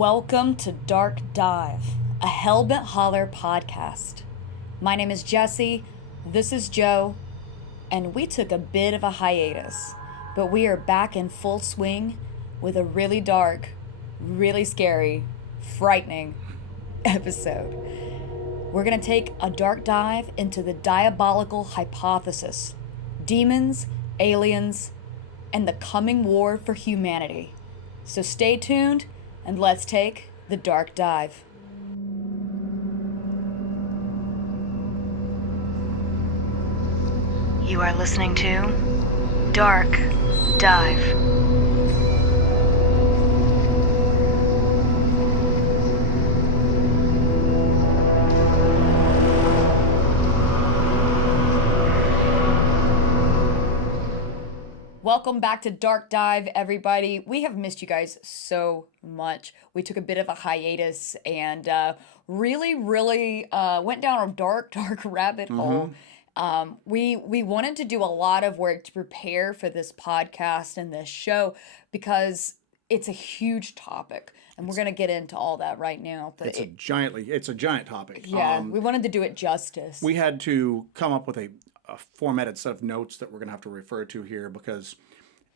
Welcome to Dark Dive, a Hellbent Holler podcast. My name is Jessi, this is Joe, and we took a bit of a hiatus, but we are back in full swing with a really dark, really scary, frightening episode. We're going to take a dark dive into the diabolical hypothesis, demons, aliens, and the coming war for humanity. So stay tuned and let's take the dark dive. You are listening to Dark Dive. Welcome back to Dark Dive, everybody. We have missed you guys so much. We took a bit of a hiatus and really went down a dark rabbit hole. We wanted to do a lot of work to prepare for this podcast and this show because it's a huge topic, and we're going to get into all that right now. But it's a giant topic. Yeah, we wanted to do it justice. We had to come up with a formatted set of notes that we're going to have to refer to here because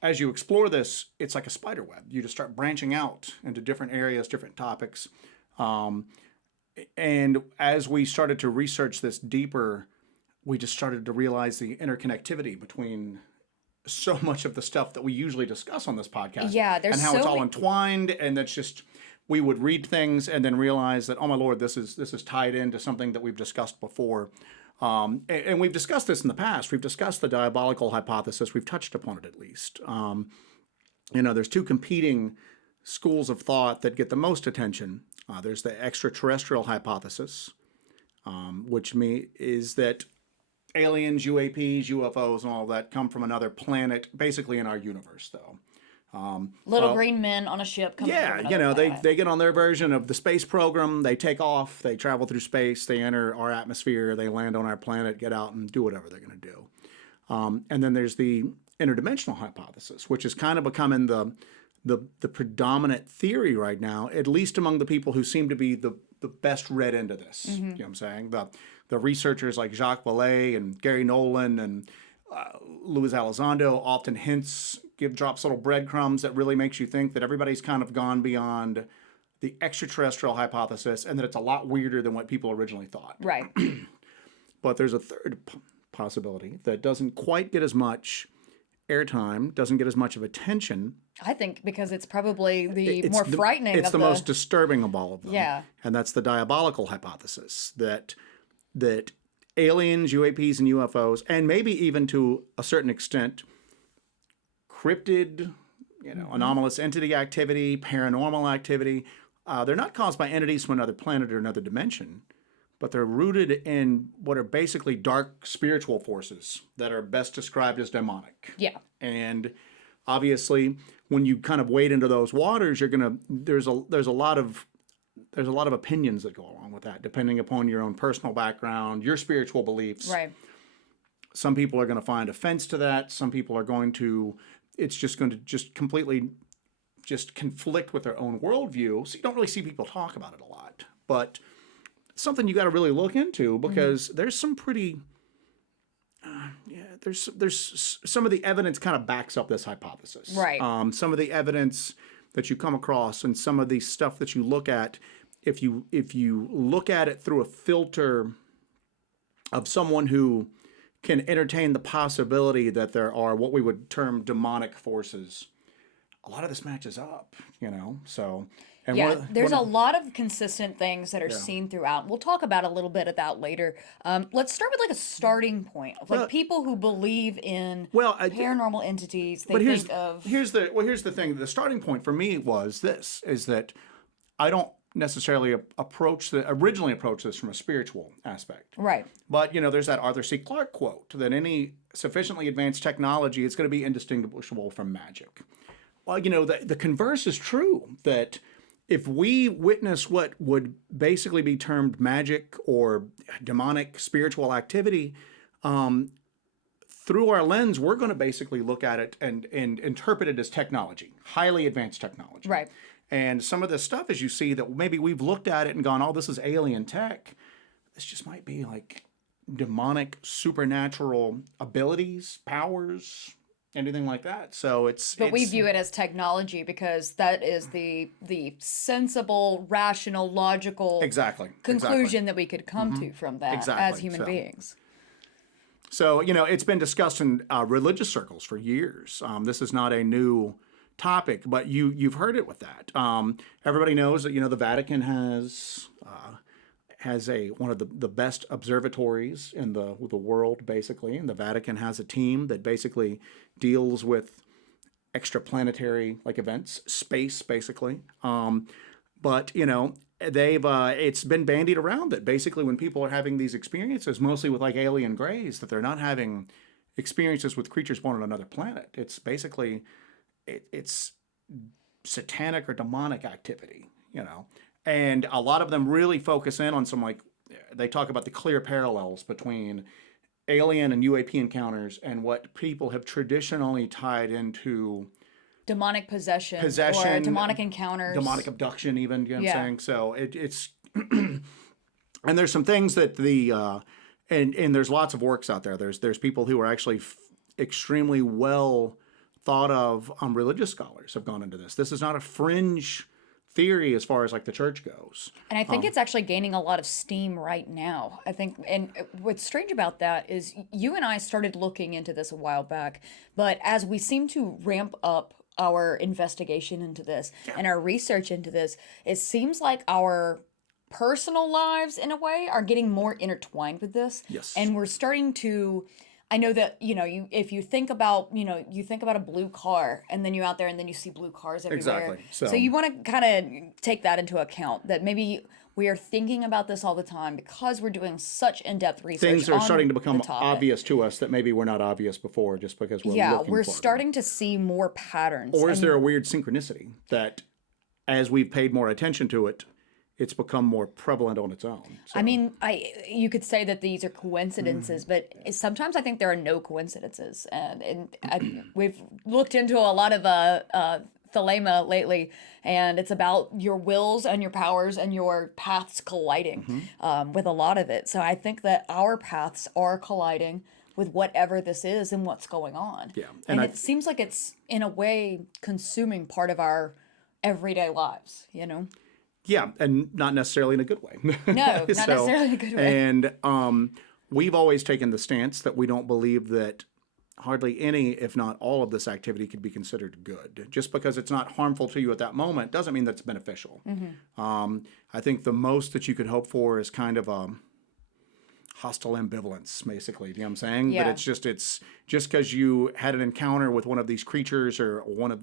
as you explore this, it's like a spider web. You just start branching out into different areas, different topics. And as we started to research this deeper, we just started to realize the interconnectivity between so much of the stuff that we usually discuss on this podcast. Yeah, there's and how so it's all many... entwined, and that's just we would read things and then realize that, oh my Lord, this is tied into something that we've discussed before. And we've discussed this in the past. We've discussed the diabolical hypothesis. We've touched upon it at least. There's two competing schools of thought that get the most attention. There's the extraterrestrial hypothesis, which is that aliens, UAPs, UFOs, and all that come from another planet, basically in our universe, though. Green men on a ship coming from another planet. They get on their version of the space program, they take off, they travel through space, they enter our atmosphere, they land on our planet, get out and do whatever they're going to do. And then there's the interdimensional hypothesis, which is kind of becoming the predominant theory right now, at least among the people who seem to be the best read into this. Mm-hmm. You know what I'm saying? The researchers like Jacques Vallée and Gary Nolan and Luis Elizondo often drops little breadcrumbs that really makes you think that everybody's kind of gone beyond the extraterrestrial hypothesis and that it's a lot weirder than what people originally thought. Right. But there's a third possibility that doesn't quite get as much airtime, doesn't get as much of attention. I think because it's probably the more frightening. It's the most disturbing of all of them. Yeah. And that's the diabolical hypothesis that aliens, UAPs, and UFOs, and maybe even to a certain extent, cryptid, anomalous entity activity, paranormal activity, they're not caused by entities from another planet or another dimension, but they're rooted in what are basically dark spiritual forces that are best described as demonic. Yeah. And obviously, when you kind of wade into those waters, there's a lot of opinions that go along with that, depending upon your own personal background, your spiritual beliefs. Right. Some people are going to find offense to that. Some people are going to, it's just going to just completely just conflict with their own worldview. So you don't really see people talk about it a lot. But it's something you got to really look into because there's some pretty, there's some of the evidence kind of backs up this hypothesis. Right. Some of the evidence that you come across and some of the stuff that you look at, if you look at it through a filter of someone who can entertain the possibility that there are what we would term demonic forces, a lot of this matches up, so. And there's a lot of consistent things that are seen throughout. We'll talk about a little bit of that later. Let's start with a starting point of people who believe in paranormal entities. Here's the thing. The starting point for me is that I don't necessarily originally approach this from a spiritual aspect. Right. But there's that Arthur C. Clarke quote that any sufficiently advanced technology is going to be indistinguishable from magic. Well, the converse is true, that if we witness what would basically be termed magic or demonic spiritual activity, through our lens, we're going to basically look at it and interpret it as technology, highly advanced technology. Right. And some of the stuff, as you see, that maybe we've looked at it and gone, oh, this is alien tech. This just might be like demonic, supernatural abilities, powers, anything like that. So But we view it as technology because that is the sensible, rational, logical conclusion that we could come to from that as human beings. So, it's been discussed in religious circles for years. This is not a new topic, but you've heard it with that. Everybody knows that, the Vatican has one of the best observatories in the world, basically. And the Vatican has a team that basically deals with extraplanetary events, space, basically. But they've it's been bandied around that basically when people are having these experiences, mostly with alien greys, that they're not having experiences with creatures born on another planet. It's basically it's satanic or demonic activity, And a lot of them really focus in on some they talk about the clear parallels between alien and UAP encounters and what people have traditionally tied into demonic possession or demonic encounters, demonic abduction, even. You know what I'm saying? So it's and there's some things that and there's lots of works out there. There's people who are actually extremely well thought of religious scholars have gone into this. This is not a fringe theory as far as the church goes. And I think it's actually gaining a lot of steam right now. I think, and what's strange about that is you and I started looking into this a while back, but as we seem to ramp up our investigation into this and our research into this, it seems like our personal lives in a way are getting more intertwined with this. Yes. And we're starting to, I know that, if you think about, you think about a blue car and then you're out there and then you see blue cars everywhere. Exactly. So you want to kind of take that into account, that maybe we are thinking about this all the time because we're doing such in-depth research. Things are starting to become obvious to us that maybe were not obvious before just because we're looking we're for starting to see more patterns. Or is there a weird synchronicity that as we've paid more attention to it, it's become more prevalent on its own? So. I mean, you could say that these are coincidences, but sometimes I think there are no coincidences. And we've looked into a lot of Thelema lately, and it's about your wills and your powers and your paths colliding with a lot of it. So I think that our paths are colliding with whatever this is and what's going on. Yeah. And it seems like it's, in a way, consuming part of our everyday lives, Yeah, and not necessarily in a good way. No, not necessarily in a good way. And we've always taken the stance that we don't believe that hardly any, if not all of this activity could be considered good. Just because it's not harmful to you at that moment doesn't mean that it's beneficial. I think the most that you could hope for is kind of a hostile ambivalence, basically. You know what I'm saying? Yeah. That it's just because you had an encounter with one of these creatures or one of,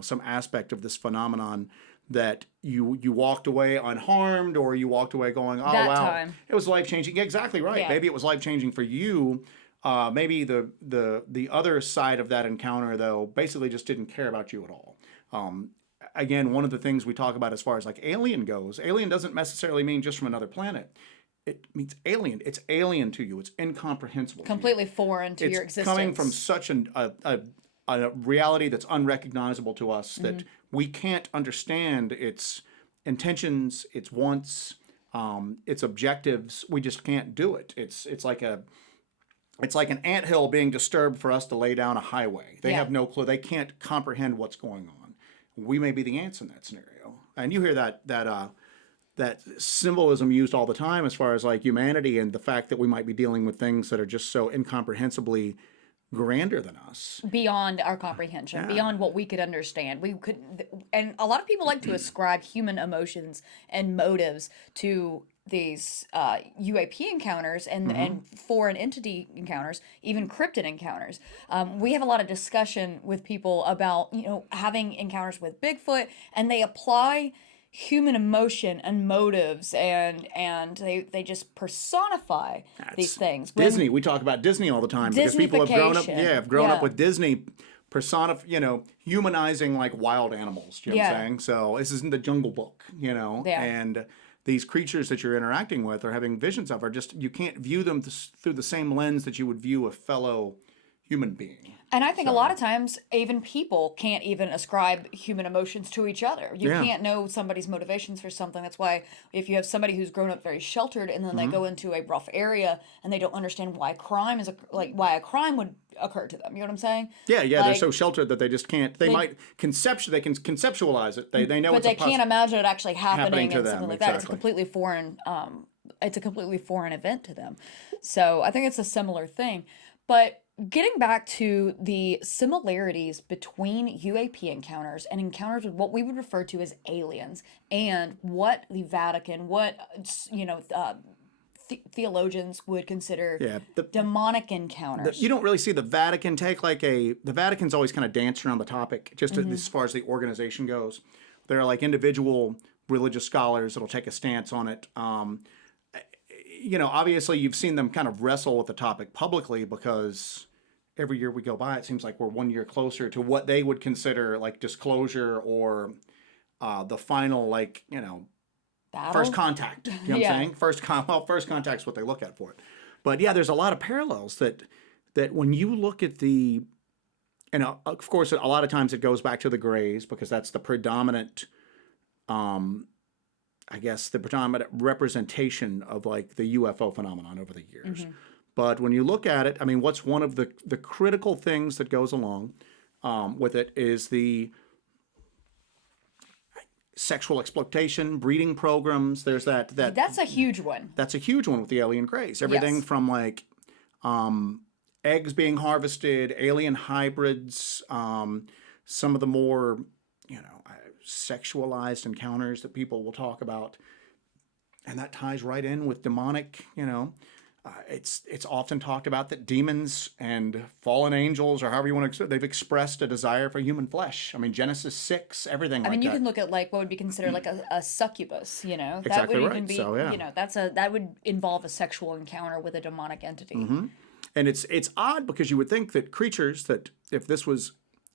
some aspect of this phenomenon that you walked away unharmed, or you walked away going, oh, that wow, time. It was life-changing. Exactly right. Yeah. Maybe it was life-changing for you. Maybe the other side of that encounter, though, basically just didn't care about you at all. Again, one of the things we talk about as far as alien goes, alien doesn't necessarily mean just from another planet. It means alien. It's alien to you. It's incomprehensible. Completely foreign to your existence. It's coming from such a reality that's unrecognizable to us that we can't understand its intentions, its wants, its objectives. We just can't do it. It's like an anthill being disturbed for us to lay down a highway. They have no clue. They can't comprehend what's going on. We may be the ants in that scenario. And you hear that symbolism used all the time as far as humanity and the fact that we might be dealing with things that are just so incomprehensibly grander than us, beyond our comprehension, beyond what we could understand. And a lot of people like to ascribe human emotions and motives to these UAP encounters and foreign entity encounters, even cryptid encounters. We have a lot of discussion with people about having encounters with Bigfoot, and they apply human emotion and motives, and they just personify these things. Disney, we talk about Disney all the time because people have grown up with Disney humanizing wild animals. You know what I'm saying? So this isn't the Jungle Book, and these creatures that you're interacting with or having visions of are just, you can't view them through the same lens that you would view a fellow human being. And I think a lot of times, even people can't even ascribe human emotions to each other. You can't know somebody's motivations for something. That's why if you have somebody who's grown up very sheltered and then they go into a rough area and they don't understand why crime is why a crime would occur to them. You know what I'm saying? Yeah, they're so sheltered that they just can't. They might conceptualize it. They know, but they can't imagine it actually happening to and them, something like that. It's a completely foreign. It's a completely foreign event to them. So I think it's a similar thing, but. Getting back to the similarities between UAP encounters and encounters with what we would refer to as aliens, and what the Vatican, theologians would consider demonic encounters. You don't really see the Vatican take the Vatican's always kind of danced around the topic, just as far as the organization goes. There are like individual religious scholars that'll take a stance on it. Obviously you've seen them kind of wrestle with the topic publicly, because every year we go by, it seems like we're 1 year closer to what they would consider like disclosure or the final, Battle? first contact. You know what I'm saying? First contact is what they look at for it. But yeah, there's a lot of parallels that when you look at of course, a lot of times it goes back to the Greys, because that's the predominant the predominant representation of like the UFO phenomenon over the years. But when you look at it, I mean, what's one of the critical things that goes along with it is the sexual exploitation, breeding programs. There's that's a huge one. That's a huge one with the alien Greys. Everything from like eggs being harvested, alien hybrids, some of the more sexualized encounters that people will talk about, and that ties right in with demonic. It's often talked about that demons and fallen angels, or however you want to, they've expressed a desire for human flesh. I mean, Genesis 6, everything. You can look at like what would be considered like a succubus. Exactly that would right. even be that would involve a sexual encounter with a demonic entity. And it's odd, because you would think that creatures, that if this was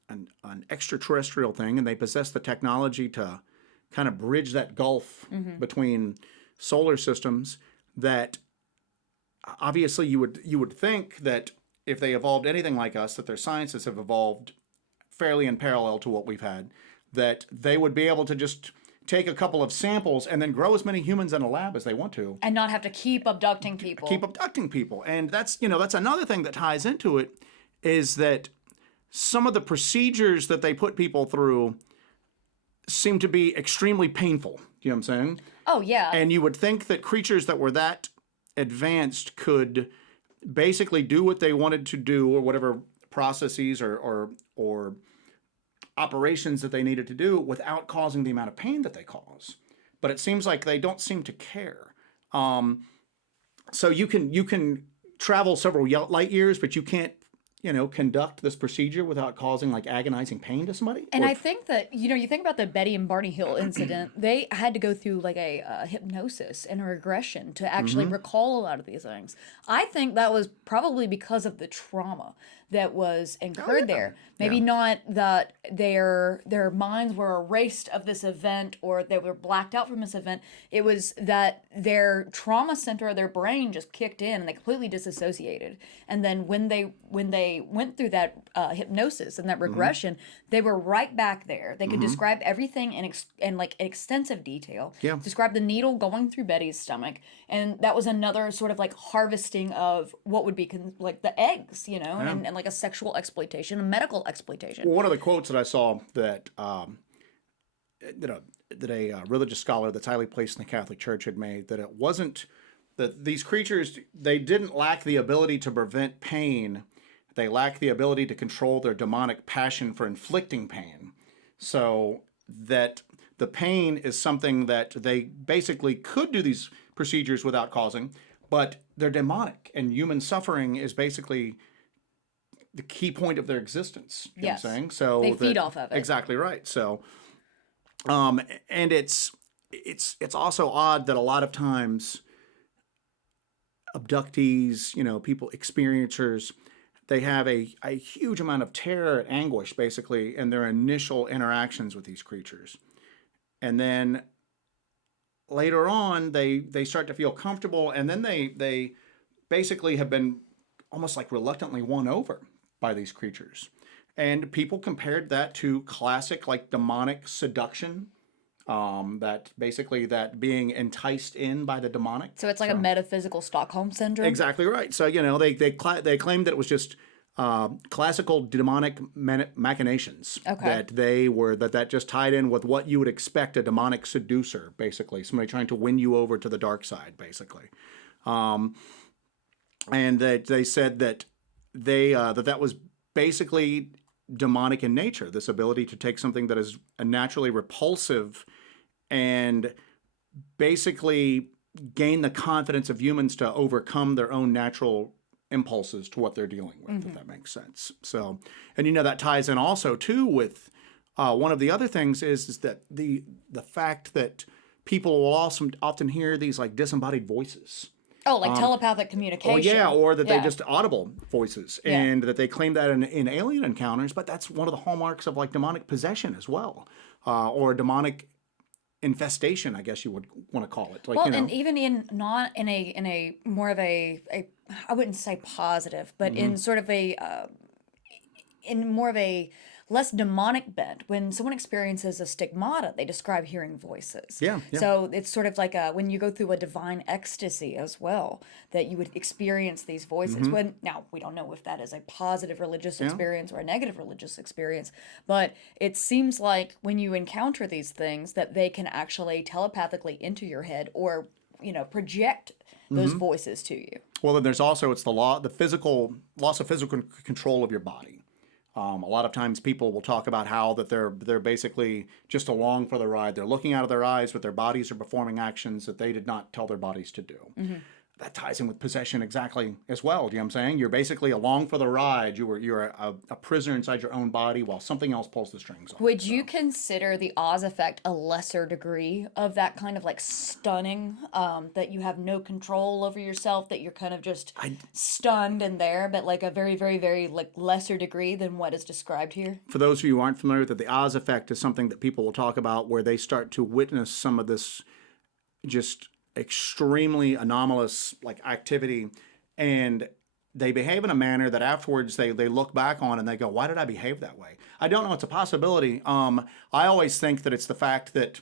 an extraterrestrial thing and they possess the technology to kind of bridge that gulf between solar systems, that obviously you would think that if they evolved anything like us, that their sciences have evolved fairly in parallel to what we've had, that they would be able to just take a couple of samples and then grow as many humans in a lab as they want to, and not have to keep abducting people. And that's another thing that ties into it, is that some of the procedures that they put people through seem to be extremely painful. You know what I'm saying? Oh, yeah. And you would think that creatures that were that advanced could basically do what they wanted to do, or whatever processes or operations that they needed to do, without causing the amount of pain that they cause. But it seems like they don't seem to care. So you can travel several light years, but you can't conduct this procedure without causing like agonizing pain to somebody. And I think that, you think about the Betty and Barney Hill incident, they had to go through like a hypnosis and a regression to actually recall a lot of these things. I think that was probably because of the trauma that was incurred there. Maybe not that their minds were erased of this event, or they were blacked out from this event. It was that their trauma center of their brain just kicked in and they completely disassociated. And then when they went through that hypnosis and that regression, they were right back there. They could describe everything in like extensive detail. Yeah. Describe the needle going through Betty's stomach, and that was another sort of like harvesting of what would be like the eggs, and like a sexual exploitation, a medical exploitation. Well, one of the quotes that I saw that that a religious scholar that's highly placed in the Catholic Church had made, that it wasn't that these creatures, they didn't lack the ability to prevent pain. They lack the ability to control their demonic passion for inflicting pain. So that the pain is something that they basically could do these procedures without causing, but they're demonic, and human suffering is basically the key point of their existence. You know what I'm saying? So they feed off of it. Exactly right. So, and it's also odd that a lot of times abductees, people, experiencers, they have a huge amount of terror and anguish, basically, in their initial interactions with these creatures. And then later on, they start to feel comfortable, and then they basically have been almost like reluctantly won over by these creatures. And people compared that to classic like demonic seduction, that basically that being enticed in by the demonic. So it's like a metaphysical Stockholm syndrome? Exactly right. So, they claimed that it was just classical demonic machinations. Okay. That just tied in with what you would expect a demonic seducer, basically. Somebody trying to win you over to the dark side, basically. And that they said that that was basically demonic in nature, this ability to take something that is naturally repulsive and basically gain the confidence of humans to overcome their own natural impulses to what they're dealing with, if that makes sense. So, and that ties in also too with one of the other things is that the fact that people will also often hear these like disembodied voices. Oh, like telepathic communication. Or that they just audible voices, and that they claim that in alien encounters, but that's one of the hallmarks of like demonic possession as well, or demonic infestation, I guess you would want to call it. Like, and even in a more of a I wouldn't say positive, but in sort of in more of a less demonic bent, when someone experiences a stigmata, they describe hearing voices. Yeah. So it's sort of like when you go through a divine ecstasy as well, that you would experience these voices. Now, we don't know if that is a positive religious experience or a negative religious experience, but it seems like when you encounter these things that they can actually telepathically enter your head or, project those voices to you. Well, then there's also, it's the loss of physical control of your body. A lot of times people will talk about how that they're basically just along for the ride. They're looking out of their eyes, but their bodies are performing actions that they did not tell their bodies to do. That ties in with possession exactly as well. Do you know what I'm saying? You're basically along for the ride. You're a prisoner inside your own body while something else pulls the strings on. Would you consider the Oz effect a lesser degree of that kind of like stunning, that you have no control over yourself, that you're kind of just stunned and there, but like a very, very, very like lesser degree than what is described here? For those of you who aren't familiar with it, the Oz effect is something that people will talk about where they start to witness some of this just extremely anomalous like activity, and they behave in a manner that afterwards they look back on and they go, why did I behave that way? I don't know, it's a possibility. I always think that it's the fact that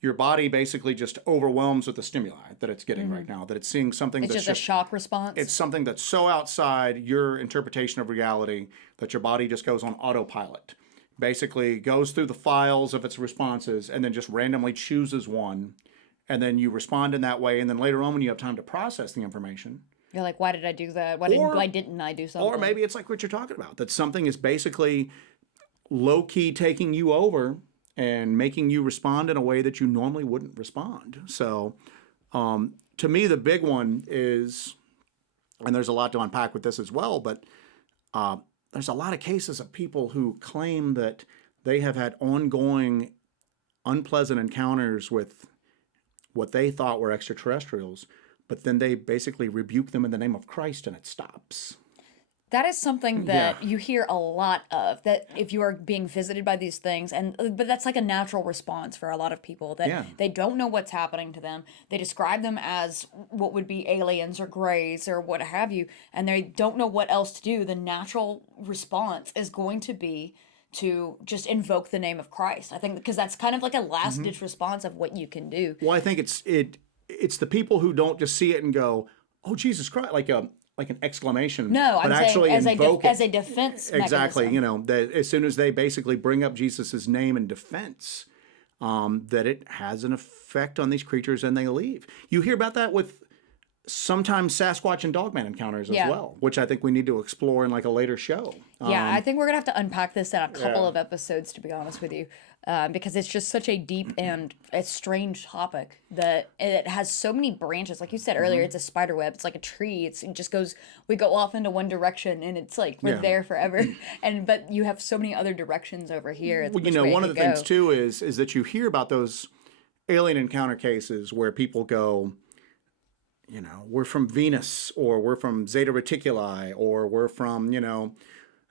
your body basically just overwhelms with the stimuli that it's getting right now, that it's seeing something It's that's just a shock response? It's something that's so outside your interpretation of reality that your body just goes on autopilot, basically goes through the files of its responses and then just randomly chooses one. And then you respond in that way. And then later on, when you have time to process the information, you're like, why did I do that? Why didn't I do something? Or maybe it's like what you're talking about, that something is basically low-key taking you over and making you respond in a way that you normally wouldn't respond. So to me, the big one is, and there's a lot to unpack with this as well, but there's a lot of cases of people who claim that they have had ongoing unpleasant encounters with what they thought were extraterrestrials, but then they basically rebuke them in the name of Christ and it stops. That is something that you hear a lot of, that if you are being visited by these things, but that's like a natural response for a lot of people, that they don't know what's happening to them. They describe them as what would be aliens or greys or what have you, and they don't know what else to do. The natural response is going to be to just invoke the name of Christ. I think because that's kind of like a last-ditch response of what you can do. Well, I think it's the people who don't just see it and go, "Oh, Jesus Christ," like an exclamation. No, but I'm actually saying as a Exactly. defense mechanism. As soon as they basically bring up Jesus' name in defense, that it has an effect on these creatures and they leave. You hear about that with sometimes Sasquatch and Dogman encounters as well, which I think we need to explore in like a later show. I think we're going to have to unpack this in a couple of episodes, to be honest with you, because it's just such a deep and a strange topic that it has so many branches. Like you said earlier, it's a spider web. It's like a tree. It just goes, we go off into one direction and it's like we're there forever. But you have so many other directions over here. Well, one of the things too is that you hear about those alien encounter cases where people go, we're from Venus, or we're from Zeta Reticuli, or we're from,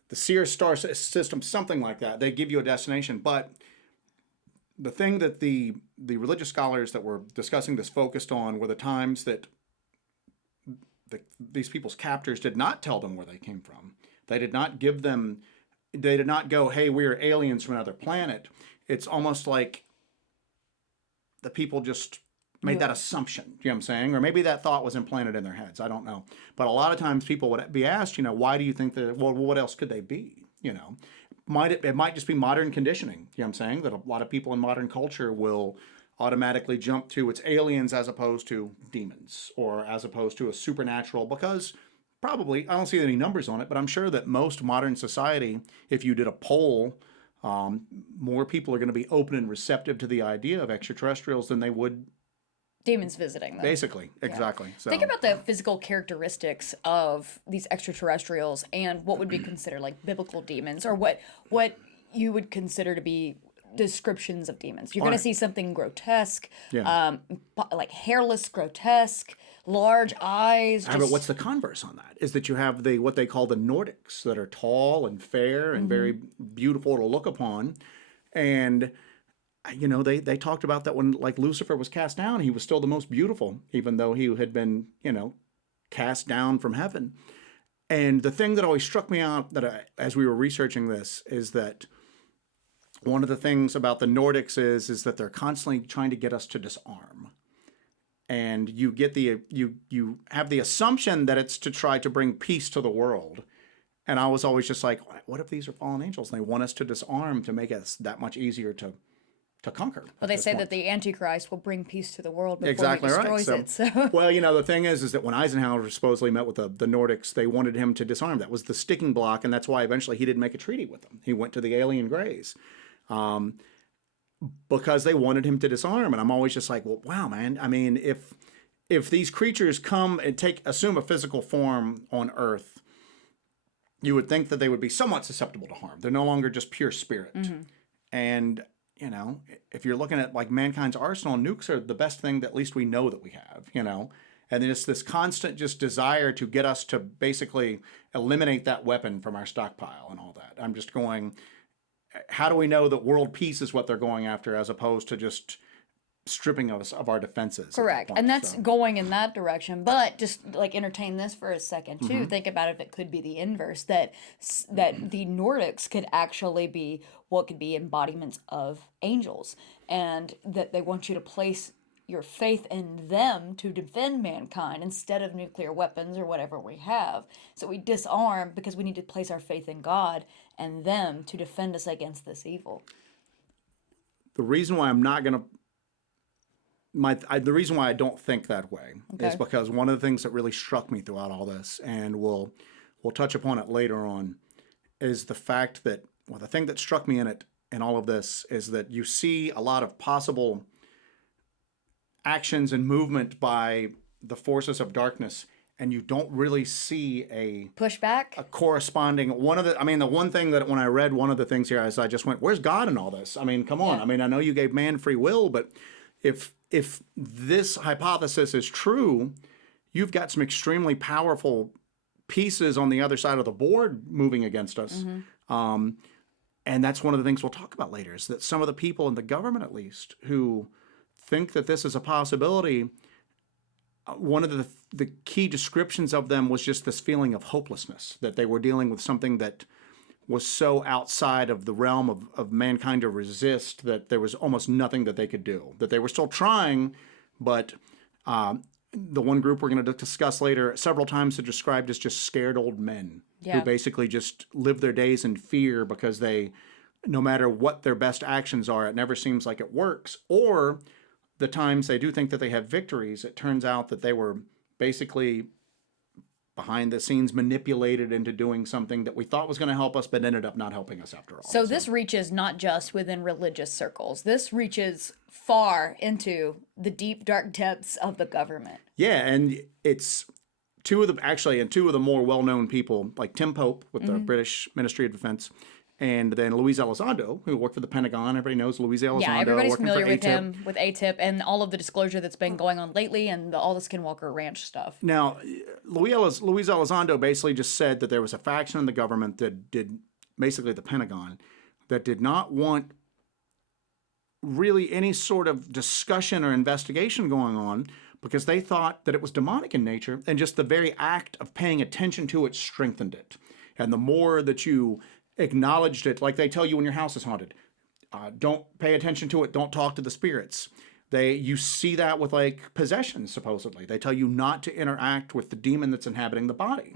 the Sirius star system, something like that. They give you a destination. But the thing that the religious scholars that were discussing this focused on were the times that these people's captors did not tell them where they came from. They did not give them, they did not go, hey, we're aliens from another planet. It's almost like the people just made that assumption, you know what I'm saying? Or maybe that thought was implanted in their heads. I don't know. But a lot of times people would be asked, why do you think that, well, what else could they be? It might just be modern conditioning, you know what I'm saying? That a lot of people in modern culture will automatically jump to it's aliens as opposed to demons or as opposed to a supernatural, because probably, I don't see any numbers on it, but I'm sure that most modern society, if you did a poll, more people are going to be open and receptive to the idea of extraterrestrials than they would demons visiting them. Basically, exactly. Yeah. So think about the physical characteristics of these extraterrestrials and what would be considered like biblical demons, or what you would consider to be descriptions of demons. You're going to see something grotesque, like hairless, grotesque, large eyes. But what's the converse on that? Is that you have what they call the Nordics, that are tall and fair and very beautiful to look upon, and they talked about that when like Lucifer was cast down, he was still the most beautiful, even though he had been cast down from heaven. And the thing that always struck me out as we were researching this is that one of the things about the Nordics is that they're constantly trying to get us to disarm. And you get you have the assumption that it's to try to bring peace to the world. And I was always just like, what if these are fallen angels and they want us to disarm to make us that much easier to conquer? Well, they say that the Antichrist will bring peace to the world before exactly he destroys right. it. So. Well, the thing is that when Eisenhower supposedly met with the Nordics, they wanted him to disarm. That was the sticking block, and that's why eventually he didn't make a treaty with them. He went to the alien Greys. Because they wanted him to disarm. And I'm always just like, well, wow, man. I mean, if these creatures come and assume a physical form on Earth, you would think that they would be somewhat susceptible to harm. They're no longer just pure spirit. And, if you're looking at like mankind's arsenal, nukes are the best thing that at least we know that we have, And it's this constant just desire to get us to basically eliminate that weapon from our stockpile and all that. I'm just going, how do we know that world peace is what they're going after as opposed to just stripping us of our defenses? Correct. And that's going in that direction. But just like entertain this for a second too. Think about if it could be the inverse, that the Nordics could actually be what could be embodiments of angels, and that they want you to place your faith in them to defend mankind instead of nuclear weapons or whatever we have. So we disarm because we need to place our faith in God and them to defend us against this evil. The reason why I'm not going to the reason why I don't think that way is because one of the things that really struck me throughout all this, and we'll touch upon it later on, is the fact that, well, the thing that struck me in all of this is that you see a lot of possible actions and movement by the forces of darkness, and you don't really see a pushback, a corresponding the one thing that when I read one of the things here, I just went, where's God in all this? I mean, come on. I mean, I know you gave man free will, but if this hypothesis is true, you've got some extremely powerful pieces on the other side of the board moving against us. And that's one of the things we'll talk about later, is that some of the people in the government, at least, who think that this is a possibility, one of the key descriptions of them was just this feeling of hopelessness, that they were dealing with something that was so outside of the realm of mankind to resist that there was almost nothing that they could do, that they were still trying, but the one group we're going to discuss later several times are described as just scared old men who basically just live their days in fear because no matter what their best actions are, it never seems like it works. Or the times they do think that they have victories, it turns out that they were basically behind the scenes manipulated into doing something that we thought was going to help us, but ended up not helping us after all. So this reaches not just within religious circles. This reaches far into the deep, dark depths of the government. Yeah, and it's two of the more well-known people, like Tim Pope with the British Ministry of Defense, and then Luis Elizondo, who worked for the Pentagon. Everybody knows Luis Elizondo. Yeah, everybody's familiar with him, with ATIP, and all of the disclosure that's been going on lately, and all the Skinwalker Ranch stuff. Now, Luis Elizondo basically just said that there was a faction in the government that did, basically the Pentagon, that did not want really any sort of discussion or investigation going on because they thought that it was demonic in nature, and just the very act of paying attention to it strengthened it. And the more that you acknowledged it, like they tell you when your house is haunted, don't pay attention to it, don't talk to the spirits. You see that with like possessions, supposedly. They tell you not to interact with the demon that's inhabiting the body.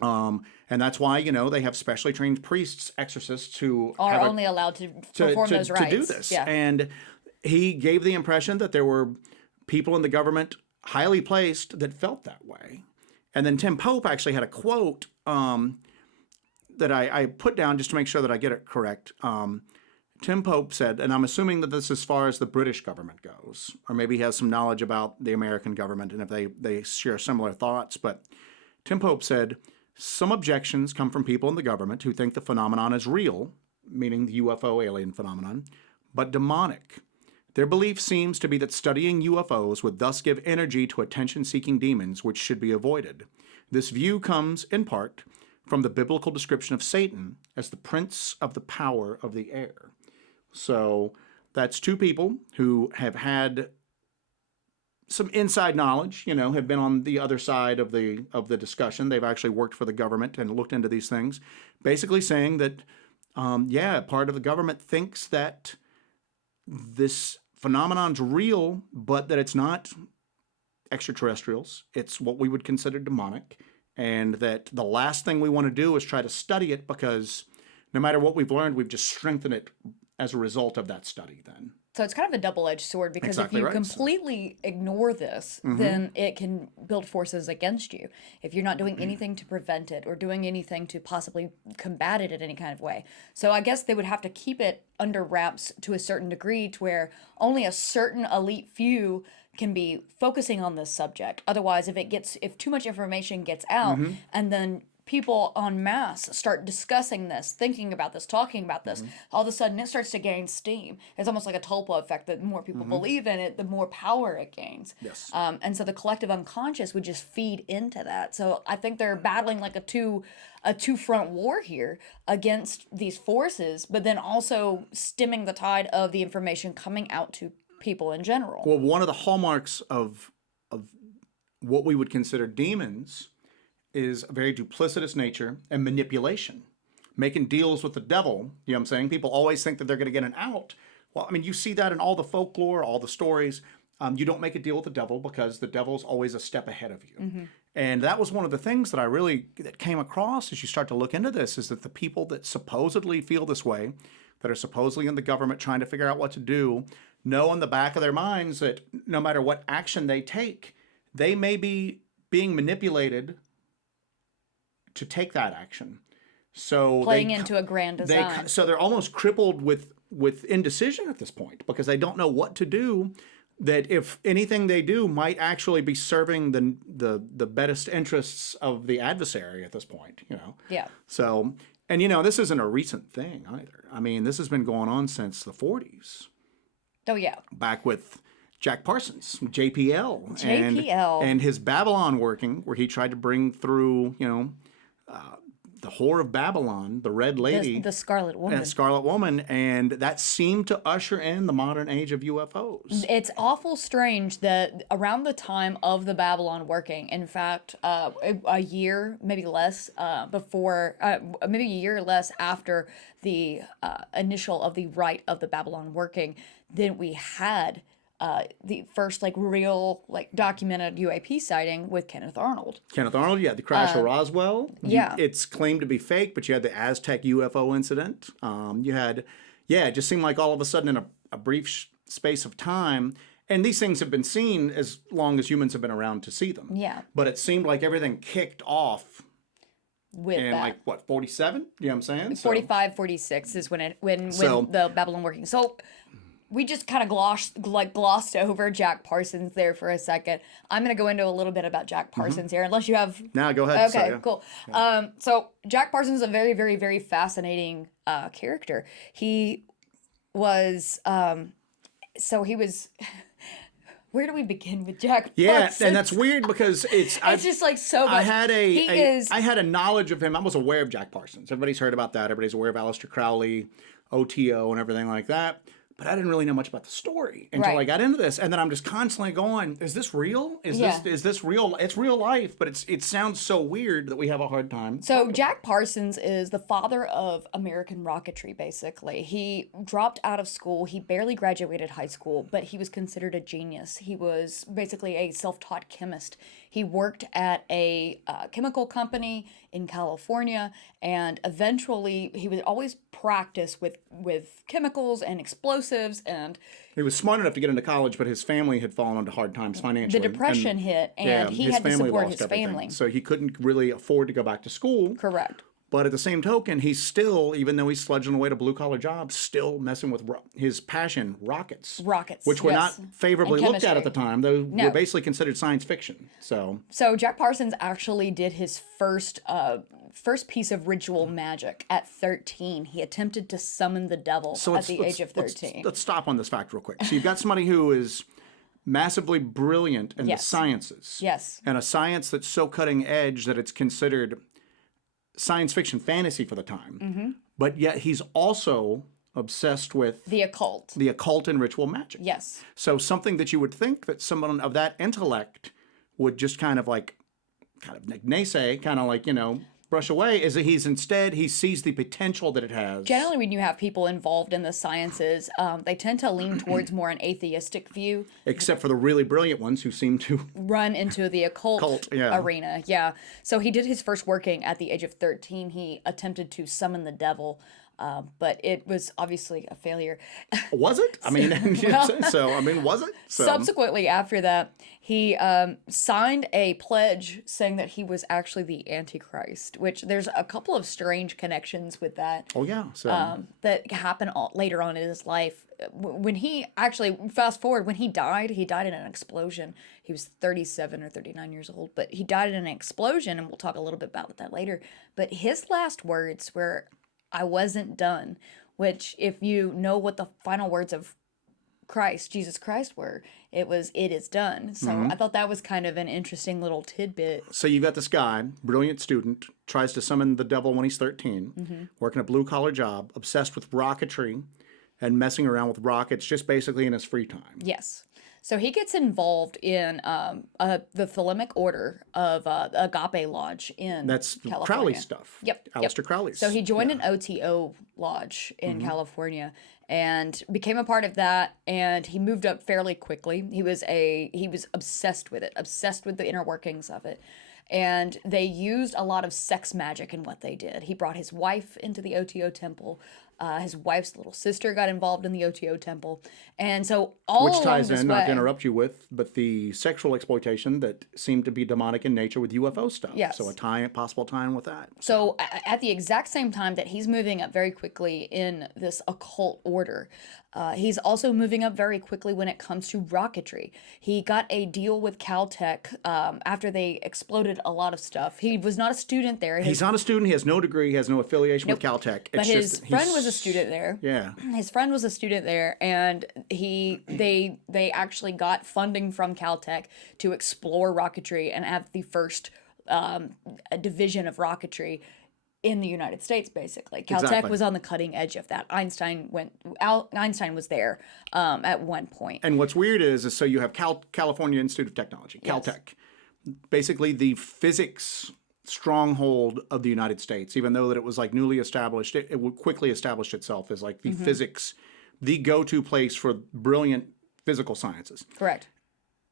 And that's why, they have specially trained priests, exorcists who are only allowed to perform those rites. To do this. Yeah. And he gave the impression that there were people in the government highly placed that felt that way. And then Tim Pope actually had a quote that I put down just to make sure that I get it correct. Tim Pope said, and I'm assuming that this is as far as the British government goes, or maybe he has some knowledge about the American government and if they share similar thoughts, but Tim Pope said, some objections come from people in the government who think the phenomenon is real, meaning the UFO alien phenomenon, but demonic. Their belief seems to be that studying UFOs would thus give energy to attention-seeking demons, which should be avoided. This view comes, in part, from the biblical description of Satan as the prince of the power of the air. So that's two people who have had some inside knowledge, have been on the other side of the discussion. They've actually worked for the government and looked into these things, basically saying that, part of the government thinks that this phenomenon's real, but that it's not extraterrestrials. It's what we would consider demonic, and that the last thing we want to do is try to study it because no matter what we've learned, we've just strengthened it as a result of that study then. So it's kind of a double-edged sword because Exactly if you right. completely ignore this, then it can build forces against you if you're not doing anything to prevent it or doing anything to possibly combat it in any kind of way. So I guess they would have to keep it under wraps to a certain degree to where only a certain elite few can be focusing on this subject. Otherwise, if too much information gets out and then people en masse start discussing this, thinking about this, talking about this, all of a sudden it starts to gain steam. It's almost like a Tulpa effect that the more people believe in it, the more power it gains. Yes. And so the collective unconscious would just feed into that. So I think they're battling like a two-front war here against these forces, but then also stemming the tide of the information coming out to people in general. Well, one of the hallmarks of what we would consider demons is a very duplicitous nature and manipulation. Making deals with the devil, you know what I'm saying? People always think that they're going to get an out. Well, I mean, you see that in all the folklore, all the stories. You don't make a deal with the devil because the devil's always a step ahead of you. And that was one of the things that came across as you start to look into this, is that the people that supposedly feel this way, that are supposedly in the government trying to figure out what to do, know in the back of their minds that no matter what action they take, they may be being manipulated to take that action. So playing into a grand design. So they're almost crippled with indecision at this point because they don't know what to do. That if anything they do might actually be serving the best interests of the adversary at this point. Yeah. So, and this isn't a recent thing either. I mean, this has been going on since the 40s. Oh yeah. Back with Jack Parsons, JPL. JPL. And his Babylon working, where he tried to bring through, the whore of Babylon, the Red Lady. The Scarlet Woman. Scarlet Woman, and that seemed to usher in the modern age of UFOs. It's awful strange that around the time of the Babylon working, in fact, a year, maybe less, maybe a year or less after the initial of the rite of the Babylon working, then we had the first real documented UAP sighting with Kenneth Arnold. Kenneth Arnold, yeah, the crash of Roswell. Yeah. It's claimed to be fake, but you had the Aztec UFO incident. You had, it just seemed like all of a sudden in a brief space of time, and these things have been seen as long as humans have been around to see them. Yeah. But it seemed like everything kicked off with in that. 47? You know what I'm saying? 45, 46 is when the Babylon working. So we just kind of glossed over Jack Parsons there for a second. I'm going to go into a little bit about Jack Parsons here, unless you have... No, go ahead. Okay, cool. Yeah. So Jack Parsons is a very, very, very fascinating character. He was... he was... Where do we begin with Jack Parsons? Yeah, and that's weird because it's just so much. I had a knowledge of him. I was aware of Jack Parsons. Everybody's heard about that. Everybody's aware of Aleister Crowley, OTO, and everything like that. but I didn't really know much about the story until I got into this. And then I'm just constantly going, is this real? Is this real? It's real life, but it sounds so weird that we have a hard time. So Jack Parsons is the father of American rocketry, basically. He dropped out of school. He barely graduated high school, but he was considered a genius. He was basically a self-taught chemist. He worked at a chemical company in California, and eventually he would always practice with chemicals and explosives. And he was smart enough to get into college, but his family had fallen into hard times financially. The depression hit, and he had to support his family. So he couldn't really afford to go back to school. Correct. But at the same token, he's still, even though he's sludging away to blue-collar jobs, still messing with his passion, rockets. Rockets, which were not favorably looked at the time. They were basically considered science fiction. So Jack Parsons actually did his first piece of ritual magic at 13. He attempted to summon the devil at the age of 13. Let's stop on this fact real quick. So you've got somebody who is massively brilliant in the sciences. Yes. And a science that's so cutting edge that it's considered science fiction fantasy for the time, but yet he's also obsessed with the occult and ritual magic. Yes. So something that you would think that someone of that intellect would just kind of naysay, brush away, is that he sees the potential that it has. Generally, when you have people involved in the sciences, they tend to lean towards more an atheistic view. Except for the really brilliant ones who seem to run into the occult arena. Yeah. So he did his first working at the age of 13. He attempted to summon the devil. But it was obviously a failure. Was it? I mean, was it? So. Subsequently, after that, he signed a pledge saying that he was actually the Antichrist, which there's a couple of strange connections with that. Oh, yeah. So. That happened later on in his life. When he actually, fast forward, when he died in an explosion. He was 37 or 39 years old, but he died in an explosion, and we'll talk a little bit about that later. But his last words were, "I wasn't done," which, if you know what the final words of Jesus Christ were, it was, "It is done." So I thought that was kind of an interesting little tidbit. So you've got this guy, brilliant student, tries to summon the devil when he's 13, working a blue-collar job, obsessed with rocketry and messing around with rockets just basically in his free time. Yes. So he gets involved in the Thelemic Order of Agape Lodge in California. Crowley stuff. Yep. Aleister Crowley. So he joined an OTO lodge in California and became a part of that. And he moved up fairly quickly. He was obsessed with it, obsessed with the inner workings of it. And they used a lot of sex magic in what they did. He brought his wife into the OTO temple. His wife's little sister got involved in the OTO temple. And so which ties in, not to interrupt you with, but the sexual exploitation that seemed to be demonic in nature with UFO stuff. Yes. So a possible tie-in with that. So at the exact same time that he's moving up very quickly in this occult order, he's also moving up very quickly when it comes to rocketry. He got a deal with Caltech after they exploded a lot of stuff. He was not a student there. He's not a student. He has no degree. He has no affiliation with Caltech. But his friend was a student there. Yeah. His friend was a student there, and they actually got funding from Caltech to explore rocketry and have the first division of rocketry in the United States, basically. Caltech was on the cutting edge of that. Einstein was there at one point. And what's weird is so you have California Institute of Technology, Caltech, basically the physics stronghold of the United States. Even though that it was like newly established, it quickly established itself as like the physics, the go-to place for brilliant physical sciences. Correct.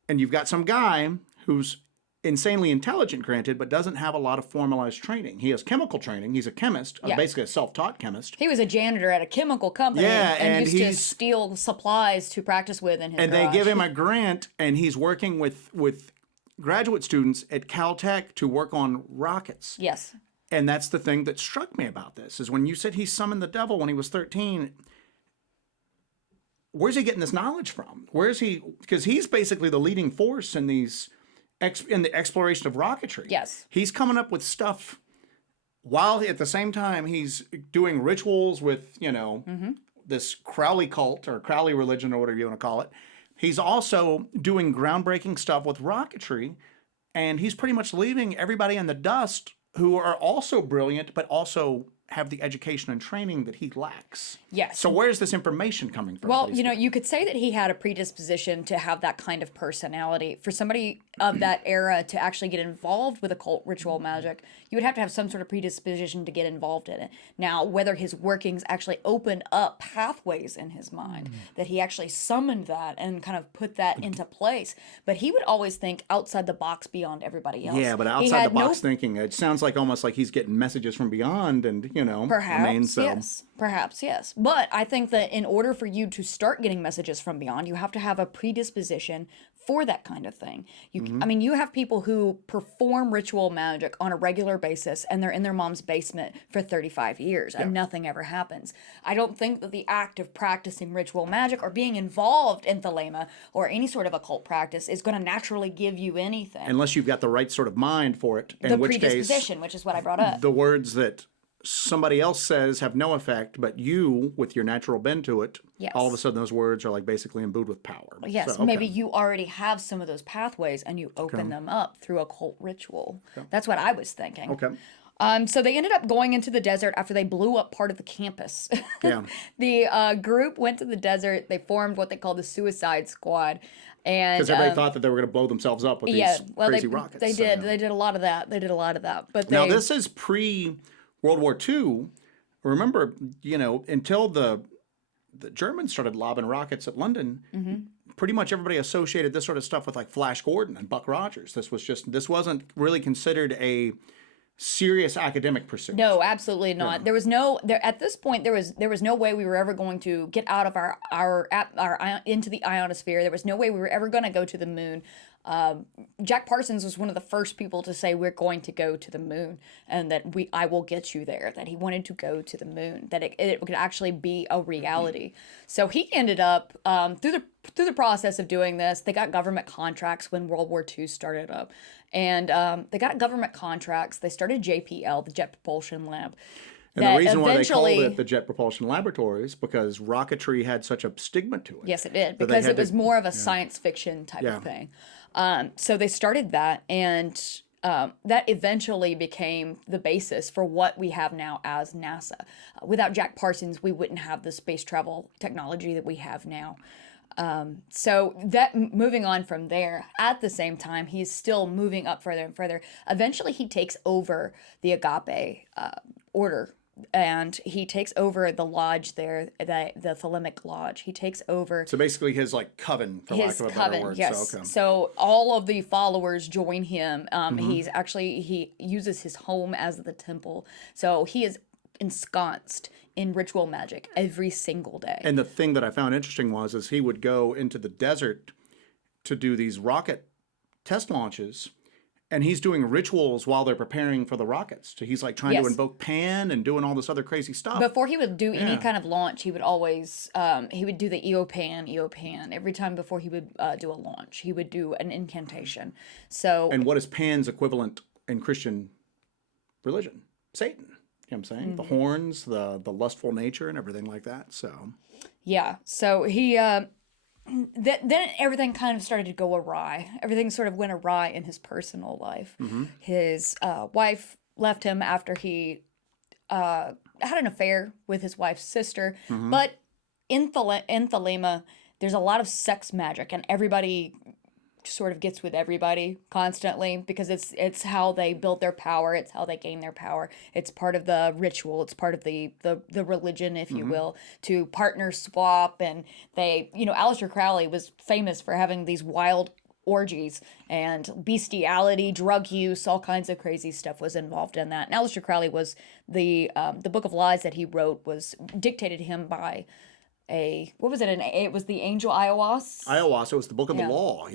And you've got some guy who's insanely intelligent, granted, but doesn't have a lot of formalized training. He has chemical training. He's a chemist, basically a self-taught chemist. He was a janitor at a chemical company and used to steal supplies to practice with in his garage. They give him a grant, and he's working with graduate students at Caltech to work on rockets. Yes. And that's the thing that struck me about this, is when you said he summoned the devil when he was 13, where's he getting this knowledge from? Where's he? Because he's basically the leading force in these... in the exploration of rocketry. Yes. He's coming up with stuff while at the same time he's doing rituals with, this Crowley cult or Crowley religion or whatever you want to call it. He's also doing groundbreaking stuff with rocketry, and he's pretty much leaving everybody in the dust who are also brilliant but also have the education and training that he lacks. Yes. So where's this information coming from? Well, you could say that he had a predisposition to have that kind of personality. For somebody of that era to actually get involved with occult ritual magic, you would have to have some sort of predisposition to get involved in it. Now, whether his workings actually opened up pathways in his mind, that he actually summoned that and kind of put that into place, but he would always think outside the box beyond everybody else. Yeah, but outside the box thinking, it sounds like almost like he's getting messages from beyond, and Perhaps, yes. Perhaps, yes. But I think that in order for you to start getting messages from beyond, you have to have a predisposition for that kind of thing. I mean, you have people who perform ritual magic on a regular basis, and they're in their mom's basement for 35 years, and nothing ever happens. I don't think that the act of practicing ritual magic or being involved in Thelema or any sort of occult practice is going to naturally give you anything. Unless you've got the right sort of mind for it, in which case, predisposition, which is what I brought up. The words that somebody else says have no effect, but you, with your natural bend to it, all of a sudden those words are like basically imbued with power. Yes, so, maybe you already have some of those pathways and you open them up through occult ritual. That's what I was thinking. So they ended up going into the desert after they blew up part of the campus. The group went to the desert. They formed what they called the Suicide Squad. Because everybody thought that they were going to blow themselves up with these crazy rockets. They did. They did a lot of that. But now this is pre-World War II. Remember, until the Germans started lobbing rockets at London, pretty much everybody associated this sort of stuff with like Flash Gordon and Buck Rogers. This wasn't really considered a serious academic pursuit. No, absolutely not. There was at this point there was no way we were ever going to get out of our into the ionosphere. There was no way we were ever going to go to the moon. Jack Parsons was one of the first people to say we're going to go to the moon, and that I will get you there. That he wanted to go to the moon. That it could actually be a reality. So he ended up through the process of doing this. They got government contracts when World War II started up, and they got government contracts. They started JPL, the Jet Propulsion Lab. And the reason why they called it the Jet Propulsion Laboratories, because rocketry had such a stigma to it. Yes, it did, because it was more of a science fiction type of thing. So they started that, and that eventually became the basis for what we have now as NASA. Without Jack Parsons, we wouldn't have the space travel technology that we have now. So that moving on from there, at the same time, he's still moving up further and further. Eventually, he takes over the Agape order. And he takes over the lodge there, the Thelemic Lodge. He takes over. So basically his coven, for lack of a better word. Yes. So all of the followers join him. He uses his home as the temple. So he is ensconced in ritual magic every single day. And the thing that I found interesting is he would go into the desert to do these rocket test launches. And he's doing rituals while they're preparing for the rockets. So he's trying to invoke Pan and doing all this other crazy stuff. Before he would do any kind of launch, he would always he would do the Eopan. Every time before he would do a launch, he would do an incantation. So and what is Pan's equivalent in Christian religion? Satan. You know what I'm saying? The horns, the lustful nature, and everything like that. So yeah. So he. Then everything kind of started to go awry. Everything sort of went awry in his personal life. His wife left him after he had an affair with his wife's sister. But in Thelema, there's a lot of sex magic, and everybody sort of gets with everybody constantly because it's how they build their power. It's how they gain their power. It's part of the ritual. It's part of the religion, if you will, to partner swap. And they, Aleister Crowley was famous for having these wild orgies and bestiality, drug use, all kinds of crazy stuff was involved in that. And Aleister Crowley was the Book of Lies that he wrote was dictated to him by it was the angel Iowas. Iowas, it was the Book of the Law,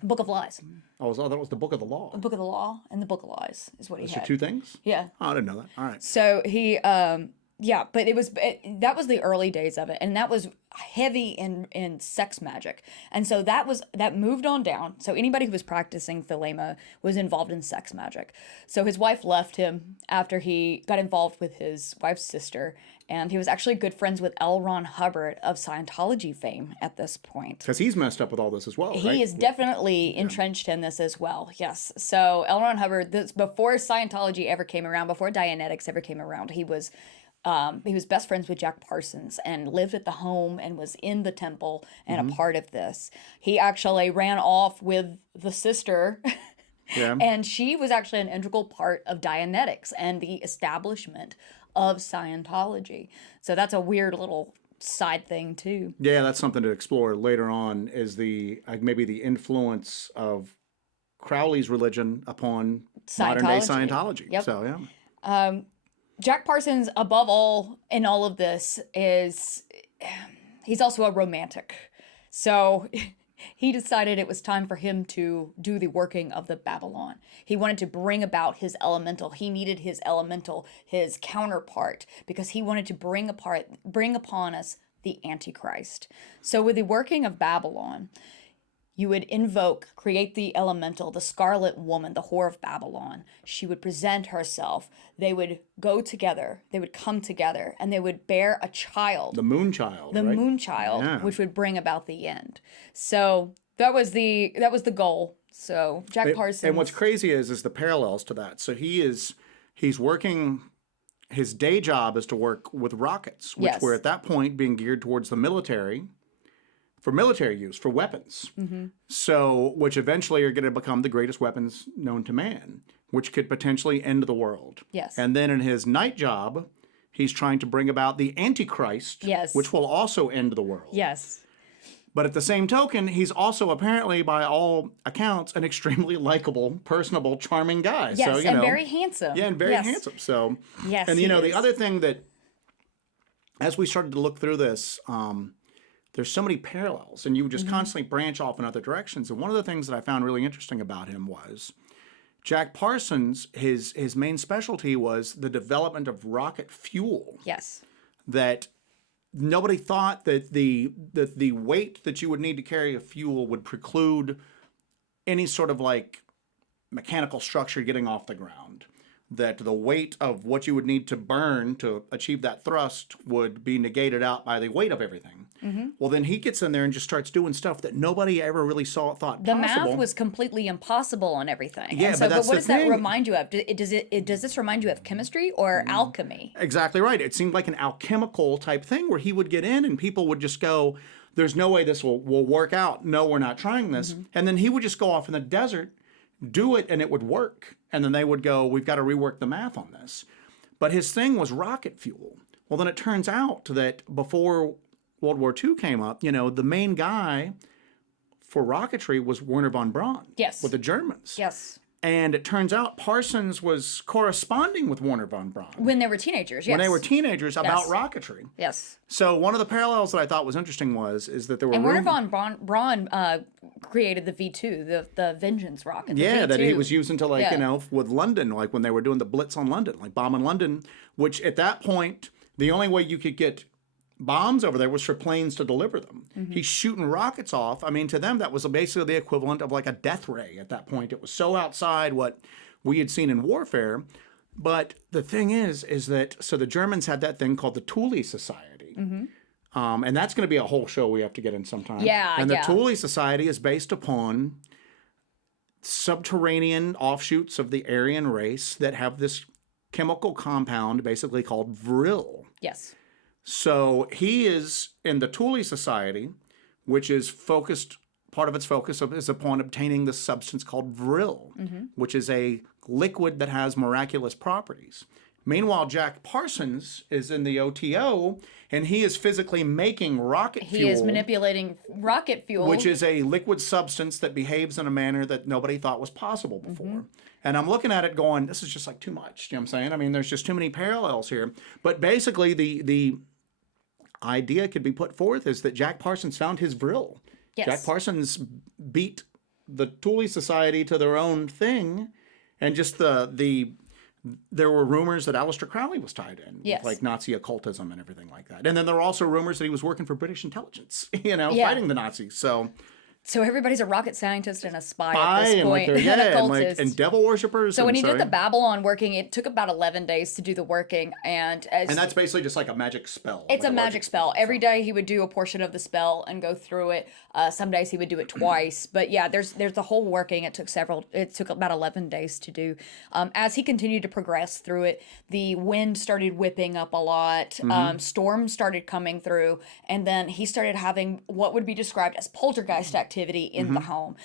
Book of Lies. Oh, that was the Book of the Law. The Book of the Law and the Book of Lies is what he had. Two things? Yeah. Oh, I didn't know that. All right. So he, but that was the early days of it, and that was heavy in sex magic, and so that moved on down. So anybody who was practicing Thelema was involved in sex magic. So his wife left him after he got involved with his wife's sister. And he was actually good friends with L. Ron Hubbard of Scientology fame at this point. Because he's messed up with all this as well, right? He is definitely entrenched in this as well, yes. So L. Ron Hubbard, before Scientology ever came around, before Dianetics ever came around, he was He was best friends with Jack Parsons and lived at the home and was in the temple and a part of this. He actually ran off with the sister. Yeah. And she was actually an integral part of Dianetics and the establishment of Scientology. So that's a weird little side thing too. Yeah, that's something to explore later on, is the maybe the influence of Crowley's religion upon modern day Scientology. Yep. So yeah. Jack Parsons, above all in all of this, he's also a romantic. So he decided it was time for him to do the working of the Babylon. He wanted to bring about his elemental. He needed his elemental, his counterpart, because he wanted to bring upon us the Antichrist. So with the working of Babylon, you would create the elemental, the Scarlet Woman, the Whore of Babylon. She would present herself. They would go together. They would come together, and they would bear a child. The Moon Child. The right? Moon Child, Yeah. which would bring about the end. So that was the goal. So Jack Parsons. And what's crazy is the parallels to that. So he's working. His day job is to work with rockets, which Yes. were at that point being geared towards the military. For military use, for weapons. So, which eventually are going to become the greatest weapons known to man, which could potentially end the world. Yes. And then in his night job, he's trying to bring about the Antichrist, Yes. which will also end the world. Yes. But at the same token, he's also apparently, by all accounts, an extremely likable, personable, charming guy. Yes, so, you and know, very handsome. Yeah, and very Yes. handsome. So, Yes, and he the is. other thing that, as we started to look through this, there's so many parallels, and you would just constantly branch off in other directions. And one of the things that I found really interesting about him was Jack Parsons, his main specialty was the development of rocket fuel. Yes. That nobody thought that the weight that you would need to carry a fuel would preclude any sort of like mechanical structure getting off the ground. That the weight of what you would need to burn to achieve that thrust would be negated out by the weight of everything. Well, then he gets in there and just starts doing stuff that nobody ever really thought The possible. math was completely impossible on everything. Yeah, and so, but that's what the does that thing. remind you of? Does this remind you of chemistry or alchemy? Exactly right. It seemed like an alchemical type thing where he would get in and people would just go, there's no way this will work out. No, we're not trying this. And then he would just go off in the desert, do it, and it would work. And then they would go, we've got to rework the math on this. But his thing was rocket fuel. Well, then it turns out that before World War II came up, the main guy for rocketry was Werner von Braun. Yes. With the Germans. Yes. And it turns out Parsons was corresponding with Werner von Braun. When they were teenagers, yes. When they were teenagers about Yes. rocketry. Yes. So one of the parallels that I thought was interesting is that there were And Werner von Braun created the V2, the Vengeance rocket. The that V2. he was using to Yeah. with London, like when they were doing the Blitz on London, like bombing London, which at that point the only way you could get bombs over there was for planes to deliver them. He's shooting rockets off. I mean, to them that was basically the equivalent of like a death ray at that point. It was so outside what we had seen in warfare. But the thing is that so the Germans had that thing called the Thule Society. And that's going to be a whole show we have to get in sometime. Yeah, and the yeah. Thule Society is based upon subterranean offshoots of the Aryan race that have this chemical compound basically called vril. Yes. So he is in the Thule Society, which is part of its focus is upon obtaining this substance called vril, which is a liquid that has miraculous properties. Meanwhile, Jack Parsons is in the OTO, and he is physically making rocket fuel. He is manipulating rocket fuel. Which is a liquid substance that behaves in a manner that nobody thought was possible before. And I'm looking at it going, this is just like too much. You know what I'm saying? I mean, there's just too many parallels here. But basically, the idea could be put forth is that Jack Parsons found his vril. Yes. Jack Parsons beat the Thule Society to their own thing. And just there were rumors that Aleister Crowley was tied in Yes. with like Nazi occultism and everything like that. And then there were also rumors that he was working for British intelligence, Yeah. fighting the Nazis. So So everybody's a rocket scientist and a spy at Spy this and like point. they're An and occultist. and devil worshippers. So when he did the yeah. Babylon working, it took about 11 days to do the working, and that's basically just like a magic spell. It's like a magic spell. Every day he would do a portion of the spell and go through it. Some days he would do it twice. But yeah, there's the whole working. It took about 11 days to do. As he continued to progress through it, the wind started whipping up a lot. Storms started coming through, and then he started having what would be described as poltergeist activity in the home.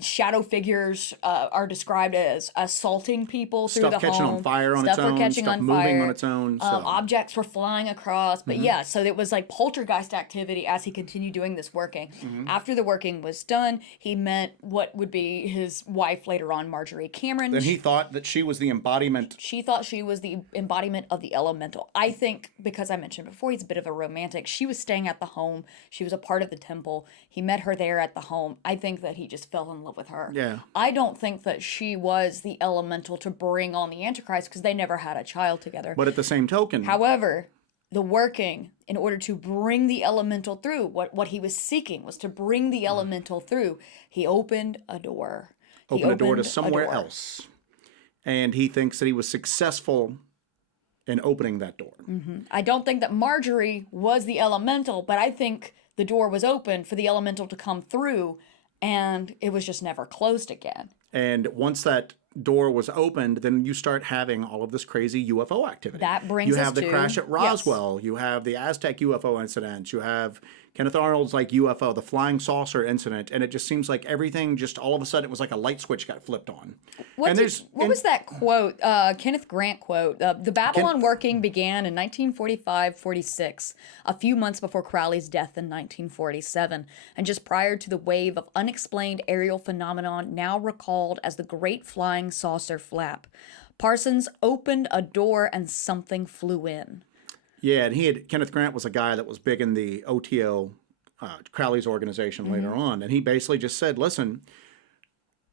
Shadow figures are described as assaulting people through the home. Stuff catching on fire on its own. Stuff moving on its own. So. Objects were flying across. But yeah, so it was like poltergeist activity as he continued doing this working. After the working was done, he met what would be his wife later on, Marjorie Cameron. And he thought that she was the embodiment. She thought she was the embodiment of the elemental. I think, because I mentioned before, he's a bit of a romantic. She was staying at the home. She was a part of the temple. He met her there at the home. I think that he just fell in love with her. Yeah. I don't think that she was the elemental to bring on the Antichrist because they never had a child together. But at the same token. However, the working, in order to bring the elemental through, what he was seeking was to bring the elemental through. He opened a door. Opened a door to somewhere else. And he thinks that he was successful in opening that door. I don't think that Marjorie was the elemental, but I think the door was open for the elemental to come through, and it was just never closed again. And once that door was opened, then you start having all of this crazy UFO activity. That brings us to... You have the crash at Roswell. Yes. You have the Aztec UFO incident. You have Kenneth Arnold's like UFO, the flying saucer incident. And it just seems like everything just all of a sudden it was like a light switch got flipped on. What was that quote? Kenneth Grant quote. The Babylon working began in 1945-46, a few months before Crowley's death in 1947, and just prior to the wave of unexplained aerial phenomenon now recalled as the Great Flying Saucer Flap. Parsons opened a door and something flew in. Yeah, and Kenneth Grant was a guy that was big in the OTO, Crowley's organization later on, and he basically just said, listen,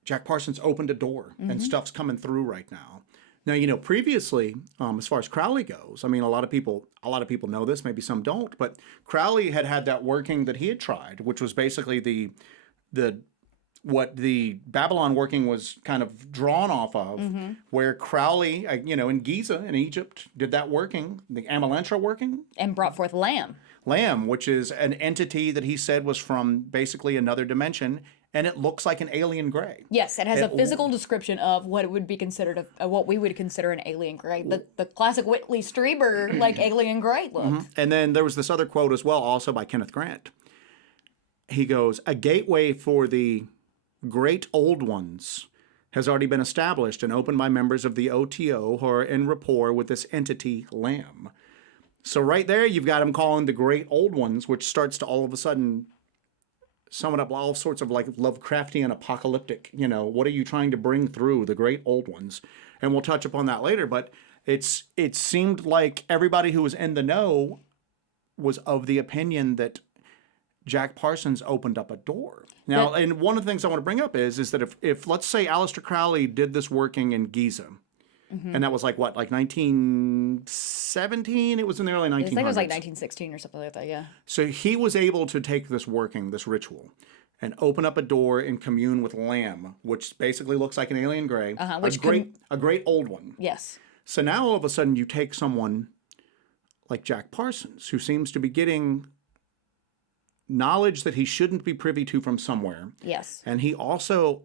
Jack Parsons opened a door and stuff's coming through right now. Now, previously, as far as Crowley goes, I mean, a lot of people know this, maybe some don't, but Crowley had that working that he had tried, which was basically what the Babylon working was kind of drawn off of, where Crowley, in Giza in Egypt, did that working, the Amalantra working. And brought forth Lamb. Lamb, which is an entity that he said was from basically another dimension, and it looks like an alien gray. Yes, it has a physical description of what it would be considered, what we would consider an alien gray. The classic Whitley Strieber, like alien gray look. And then there was this other quote as well, also by Kenneth Grant. He goes, a gateway for the great old ones has already been established and opened by members of the OTO who are in rapport with this entity, Lamb. So right there, you've got him calling the great old ones, which starts to all of a sudden summon up all sorts of like Lovecraftian apocalyptic, what are you trying to bring through the great old ones? And we'll touch upon that later, but it seemed like everybody who was in the know was of the opinion that Jack Parsons opened up a door. Now, and one of the things I want to bring up is that if let's say Aleister Crowley did this working in Giza, and that was like 1917? It was in the early 1900s. I think it was like 1916 or something like that, yeah. So he was able to take this working, this ritual, and open up a door and commune with Lamb, which basically looks like an alien gray, a great old one. Yes. So now all of a sudden you take someone like Jack Parsons, who seems to be getting knowledge that he shouldn't be privy to from somewhere. Yes. And he also,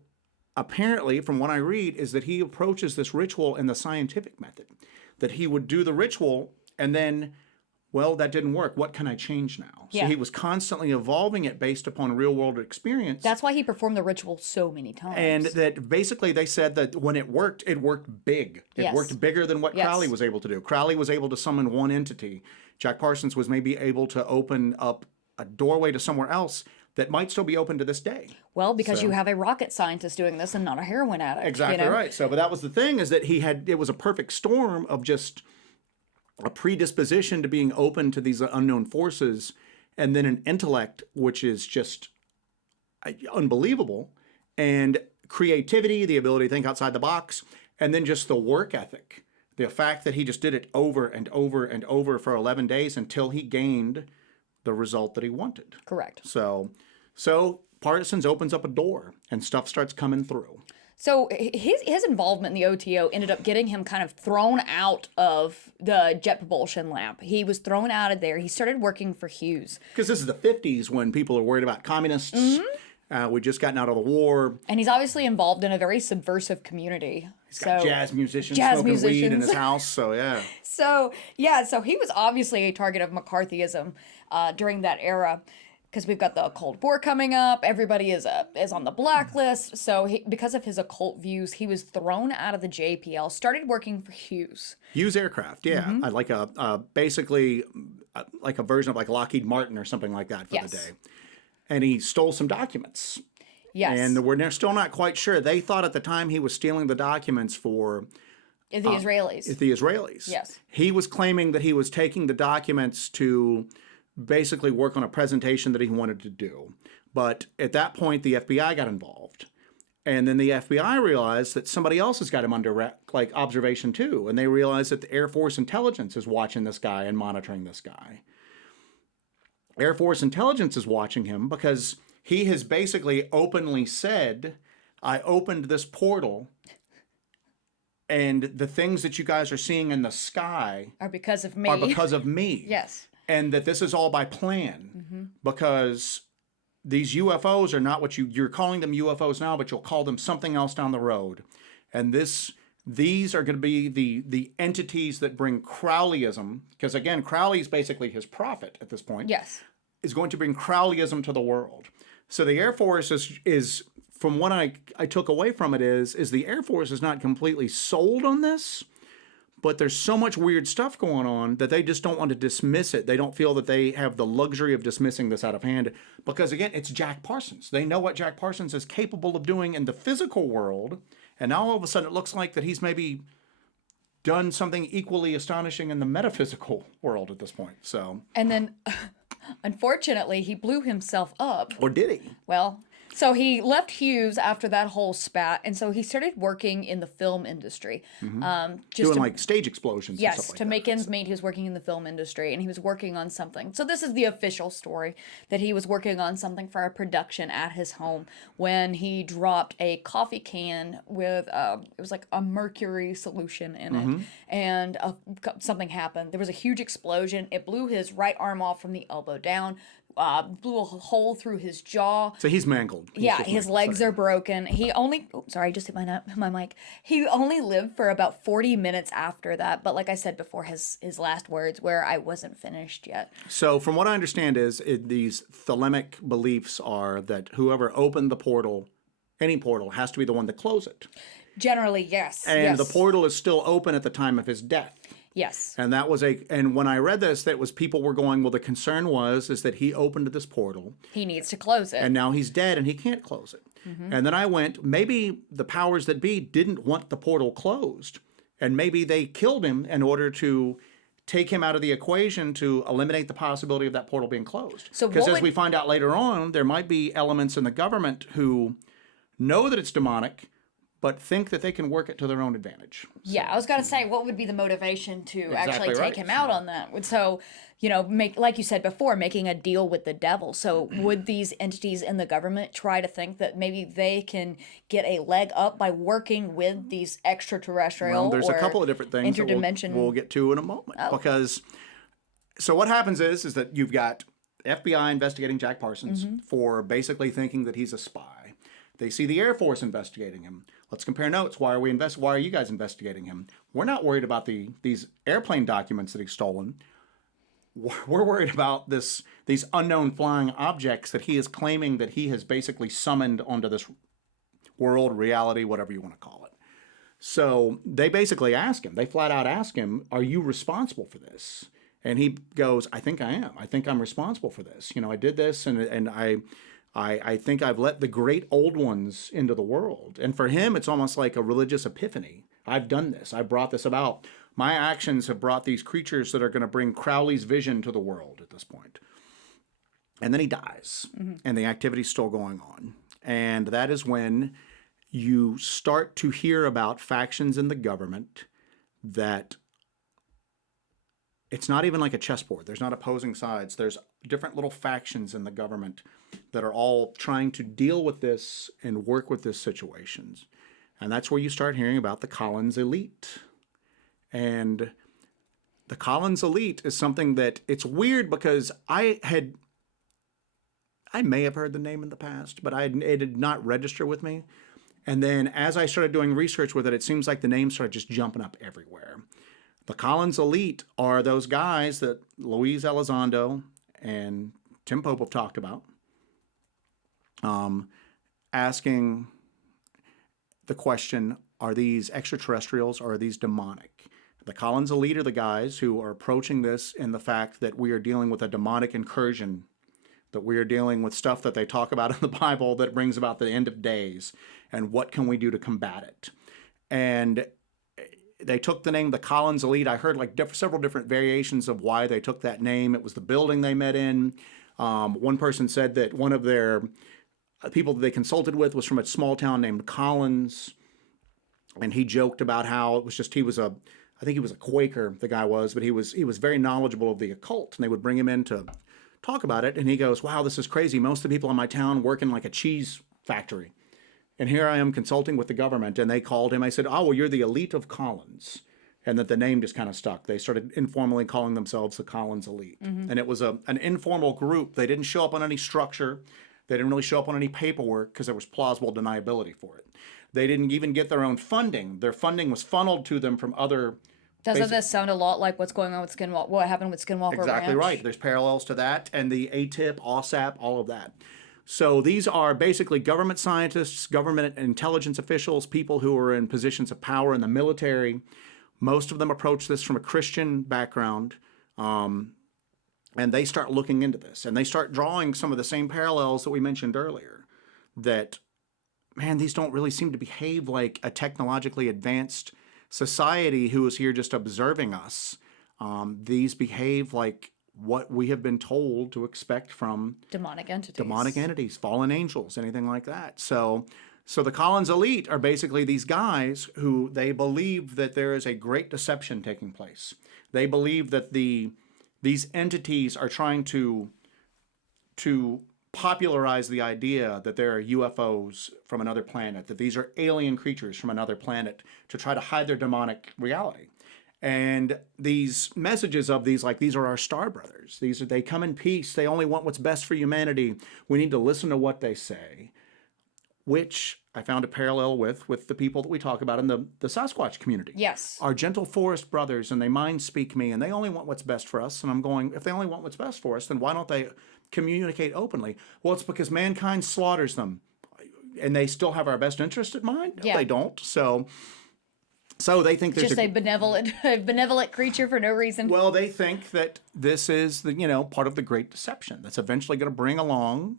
apparently, from what I read, is that he approaches this ritual in the scientific method. That he would do the ritual and then, well, that didn't work. What can I change now? Yeah. So he was constantly evolving it based upon real world experience. That's why he performed the ritual so many times. And that basically they said that when it worked big. It worked bigger than what Crowley was able to do. Crowley was able to summon one entity. Jack Parsons was maybe able to open up a doorway to somewhere else that might still be open to this day. Well, because you have a rocket scientist doing this and not a heroin addict. Exactly right. So, but that was the thing, is that it was a perfect storm of just a predisposition to being open to these unknown forces, and then an intellect which is just unbelievable, and creativity, the ability to think outside the box, and then just the work ethic. The fact that he just did it over and over and over for 11 days until he gained the result that he wanted. Correct. So Parsons opens up a door and stuff starts coming through. So his involvement in the OTO ended up getting him kind of thrown out of the jet propulsion lab. He was thrown out of there. He started working for Hughes. Because this is the 50s when people are worried about communists. We'd just gotten out of the war. And he's obviously involved in a very subversive community. He's got jazz musicians smoking weed in his house, so yeah. So he was obviously a target of McCarthyism during that era. Because we've got the Cold War coming up, everybody is on the blacklist. So because of his occult views, he was thrown out of the JPL. Started working for Hughes. Hughes Aircraft, yeah, like basically like a version of like Lockheed Martin or something like that for the day. And he stole some documents. Yes. And we're still not quite sure. They thought at the time he was stealing the documents for the Israelis. The Israelis. Yes. He was claiming that he was taking the documents to basically work on a presentation that he wanted to do. But at that point, the FBI got involved. And then the FBI realized that somebody else has got him under observation too. And they realized that the Air Force intelligence is watching this guy and monitoring this guy. Air Force intelligence is watching him because he has basically openly said, I opened this portal and the things that you guys are seeing in the sky are because of me. Yes. And that this is all by plan because these UFOs are not what you're calling them UFOs now, but you'll call them something else down the road. And these are going to be the entities that bring Crowleyism, because again, Crowley's basically his prophet at this point. Yes. Is going to bring Crowleyism to the world. So the Air Force is from what I took away from it is the Air Force is not completely sold on this. But there's so much weird stuff going on that they just don't want to dismiss it. They don't feel that they have the luxury of dismissing this out of hand because, again, it's Jack Parsons. They know what Jack Parsons is capable of doing in the physical world, and now all of a sudden it looks like that he's maybe done something equally astonishing in the metaphysical world at this point. So, and then, unfortunately, he blew himself up. Or did he? Well, so he left Hughes after that whole spat, and so he started working in the film industry. Doing like stage explosions and stuff like to make ends meet, he was working in the film industry, and he was working on something. So this is the official story, that he was working on something for a production at his home when he dropped a coffee can with, it was like a mercury solution in it, and something happened. There was a huge explosion. It blew his right arm off from the elbow down, blew a hole through his jaw. So he's mangled. His legs are broken. He only, sorry, I just hit my mic. He only lived for about 40 minutes after that. But like I said before, his last words were, I wasn't finished yet. So from what I understand these Thelemic beliefs are that whoever opened the portal, any portal, has to be the one to close it. Generally, yes. And the portal is still open at the time of his death. Yes. And that was and when I read this, that was people were going, well, the concern is that he opened this portal. He needs to close it. And now he's dead and he can't close it. And then I went, maybe the powers that be didn't want the portal closed. And maybe they killed him in order to take him out of the equation to eliminate the possibility of that portal being closed. Because as we find out later on, there might be elements in the government who know that it's demonic, but think that they can work it to their own advantage. Yeah, I was going to say, what would be the motivation to actually take him out on that? So, like you said before, making a deal with the devil. So would these entities in the government try to think that maybe they can get a leg up by working with these extraterrestrial Well, there's a couple of different things that we'll get to in a moment. Because, so what happens is that you've got FBI investigating Jack Parsons for basically thinking that he's a spy. They see the Air Force investigating him. Let's compare notes. Why are you guys investigating him? We're not worried about these airplane documents that he's stolen. We're worried about these unknown flying objects that he is claiming that he has basically summoned onto this world, reality, whatever you want to call it. So they basically ask him. They flat out ask him, are you responsible for this? And he goes, I think I am. I think I'm responsible for this. I did this and I think I've let the great old ones into the world. And for him, it's almost like a religious epiphany. I've done this. I brought this about. My actions have brought these creatures that are going to bring Crowley's vision to the world at this point. And then he dies, and the activity's still going on. And that is when you start to hear about factions in the government that it's not even like a chessboard. There's not opposing sides. There's different little factions in the government that are all trying to deal with this and work with this situations. And that's where you start hearing about the Collins elite. And the Collins elite is something that it's weird because I may have heard the name in the past, but it did not register with me. And then as I started doing research with it, it seems like the names started just jumping up everywhere. The Collins elite are those guys that Luis Elizondo and Tim Pope have talked about, asking the question, are these extraterrestrials or are these demonic? The Collins elite are the guys who are approaching this in the fact that we are dealing with a demonic incursion, that we are dealing with stuff that they talk about in the Bible that brings about the end of days, and what can we do to combat it? And they took the name the Collins elite. I heard like several different variations of why they took that name. It was the building they met in. One person said that one of their people that they consulted with was from a small town named Collins, and he joked about how it was just I think he was a Quaker, the guy was, but he was very knowledgeable of the occult, and they would bring him in to talk about it, and he goes, wow, this is crazy. Most of the people in my town work in like a cheese factory, and here I am consulting with the government, and they called him. I said, oh, well, you're the elite of Collins, and that the name just kind of stuck. They started informally calling themselves the Collins elite, and it was an informal group. They didn't show up on any structure. They didn't really show up on any paperwork because there was plausible deniability for it. They didn't even get their own funding. Their funding was funneled to them from other. Doesn't this sound a lot like what's going on with what happened with Skinwalker Exactly Ranch? right. There's parallels to that, and the ATIP, OSAP, all of that. So these are basically government scientists, government intelligence officials, people who are in positions of power in the military. Most of them approach this from a Christian background, and they start looking into this, and they start drawing some of the same parallels that we mentioned earlier, that, man, these don't really seem to behave like a technologically advanced society who is here just observing us. These behave like what we have been told to expect from demonic entities, fallen angels, anything like that. So the Collins elite are basically these guys who they believe that there is a great deception taking place. They believe that these entities are trying to popularize the idea that there are UFOs from another planet, that these are alien creatures from another planet to try to hide their demonic reality. And these messages of these, like, these are our star brothers. They come in peace. They only want what's best for humanity. We need to listen to what they say, which I found a parallel with the people that we talk about in the Sasquatch community. Yes. Our gentle forest brothers, and they mind speak me, and they only want what's best for us. And I'm going, if they only want what's best for us, then why don't they communicate openly? Well, it's because mankind slaughters them, and they still have our best interest at mind? No, they don't. So they think there's just a benevolent creature for no reason. Well, they think that this is part of the great deception that's eventually going to bring along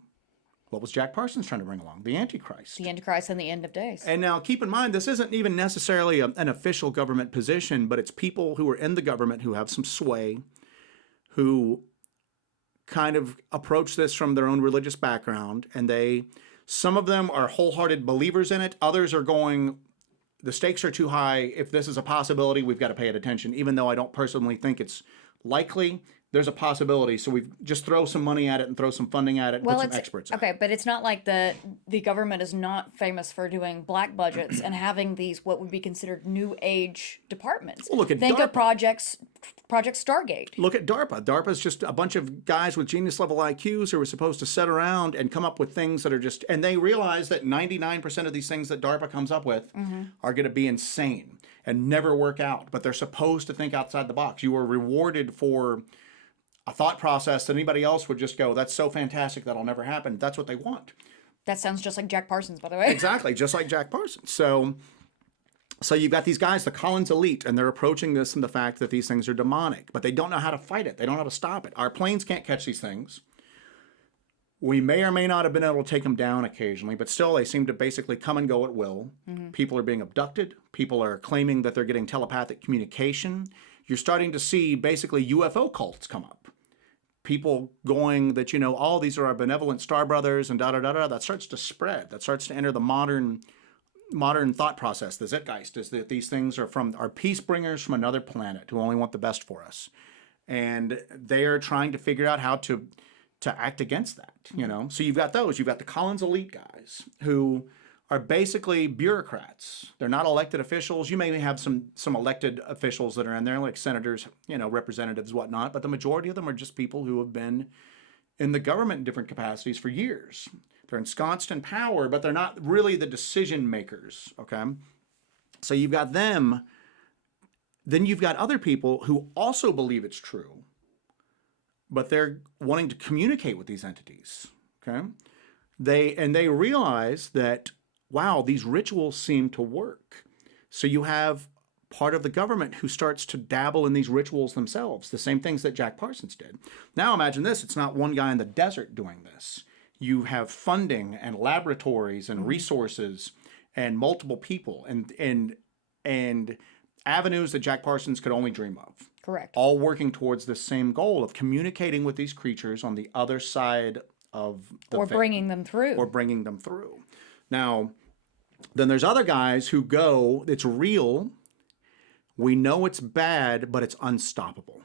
what was Jack Parsons trying to bring along? The Antichrist. The Antichrist and the end of days. And now keep in mind, this isn't even necessarily an official government position, but it's people who are in the government who have some sway, who kind of approach this from their own religious background, and some of them are wholehearted believers in it. Others are going, the stakes are too high. If this is a possibility, we've got to pay it attention. Even though I don't personally think it's likely, there's a possibility. So we just throw some money at it and throw some funding at it and put some experts in it. Okay, but it's not like the government is not famous for doing black budgets and having these what would be considered new age departments. Well, think of Project Stargate. Look at DARPA. DARPA is just a bunch of guys with genius level IQs who are supposed to sit around and come up with things that are just, and they realize that 99% of these things that DARPA comes up with are going to be insane and never work out. But they're supposed to think outside the box. You are rewarded for a thought process that anybody else would just go, that's so fantastic, that'll never happen. That's what they want. That sounds just like Jack Parsons, by the way. Exactly, just like Jack Parsons. So you've got these guys, the Collins elite, and they're approaching this in the fact that these things are demonic, but they don't know how to fight it. They don't know how to stop it. Our planes can't catch these things. We may or may not have been able to take them down occasionally, but still they seem to basically come and go at will. People are being abducted. People are claiming that they're getting telepathic communication. You're starting to see basically UFO cults come up. People going that, these are our benevolent star brothers and da-da-da-da. That starts to spread. That starts to enter the modern thought process. The Zeitgeist is that these things are peace bringers from another planet who only want the best for us. And they are trying to figure out how to to act against that, you know? So you've got those. You've got the Collins elite guys who are basically bureaucrats. They're not elected officials. You may have some elected officials that are in there, like senators, you know, representatives, whatnot, but the majority of them are just people who have been in the government in different capacities for years. They're ensconced in power, but they're not really the decision makers, okay? So you've got them. Then you've got other people who also believe it's true, but they're wanting to communicate with these entities, okay? They realize that, wow, these rituals seem to work. So you have part of the government who starts to dabble in these rituals themselves, the same things that Jack Parsons did. Now imagine this, it's not one guy in the desert doing this. You have funding and laboratories and resources and multiple people and avenues that Jack Parsons could only dream of. Correct. All working towards the same goal of communicating with these creatures on the other side of the Or bringing them through. Or bringing them through. Now, then there's other guys who go, it's real, we know it's bad, but it's unstoppable.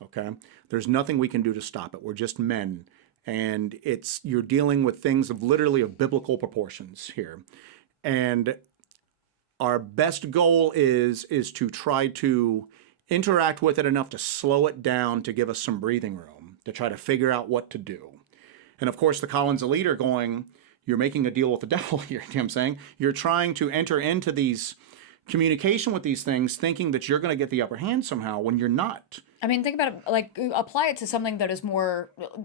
Okay? There's nothing we can do to stop it. We're just men. And you're dealing with things of literally of biblical proportions here. And our best goal is to try to interact with it enough to slow it down, to give us some breathing room, to try to figure out what to do. And of course, the Collins elite are going, you're making a deal with the devil here, you know what I'm saying? You're trying to enter into these communication with these things thinking that you're going to get the upper hand somehow when you're not. I mean, think about it, like, apply it to something that is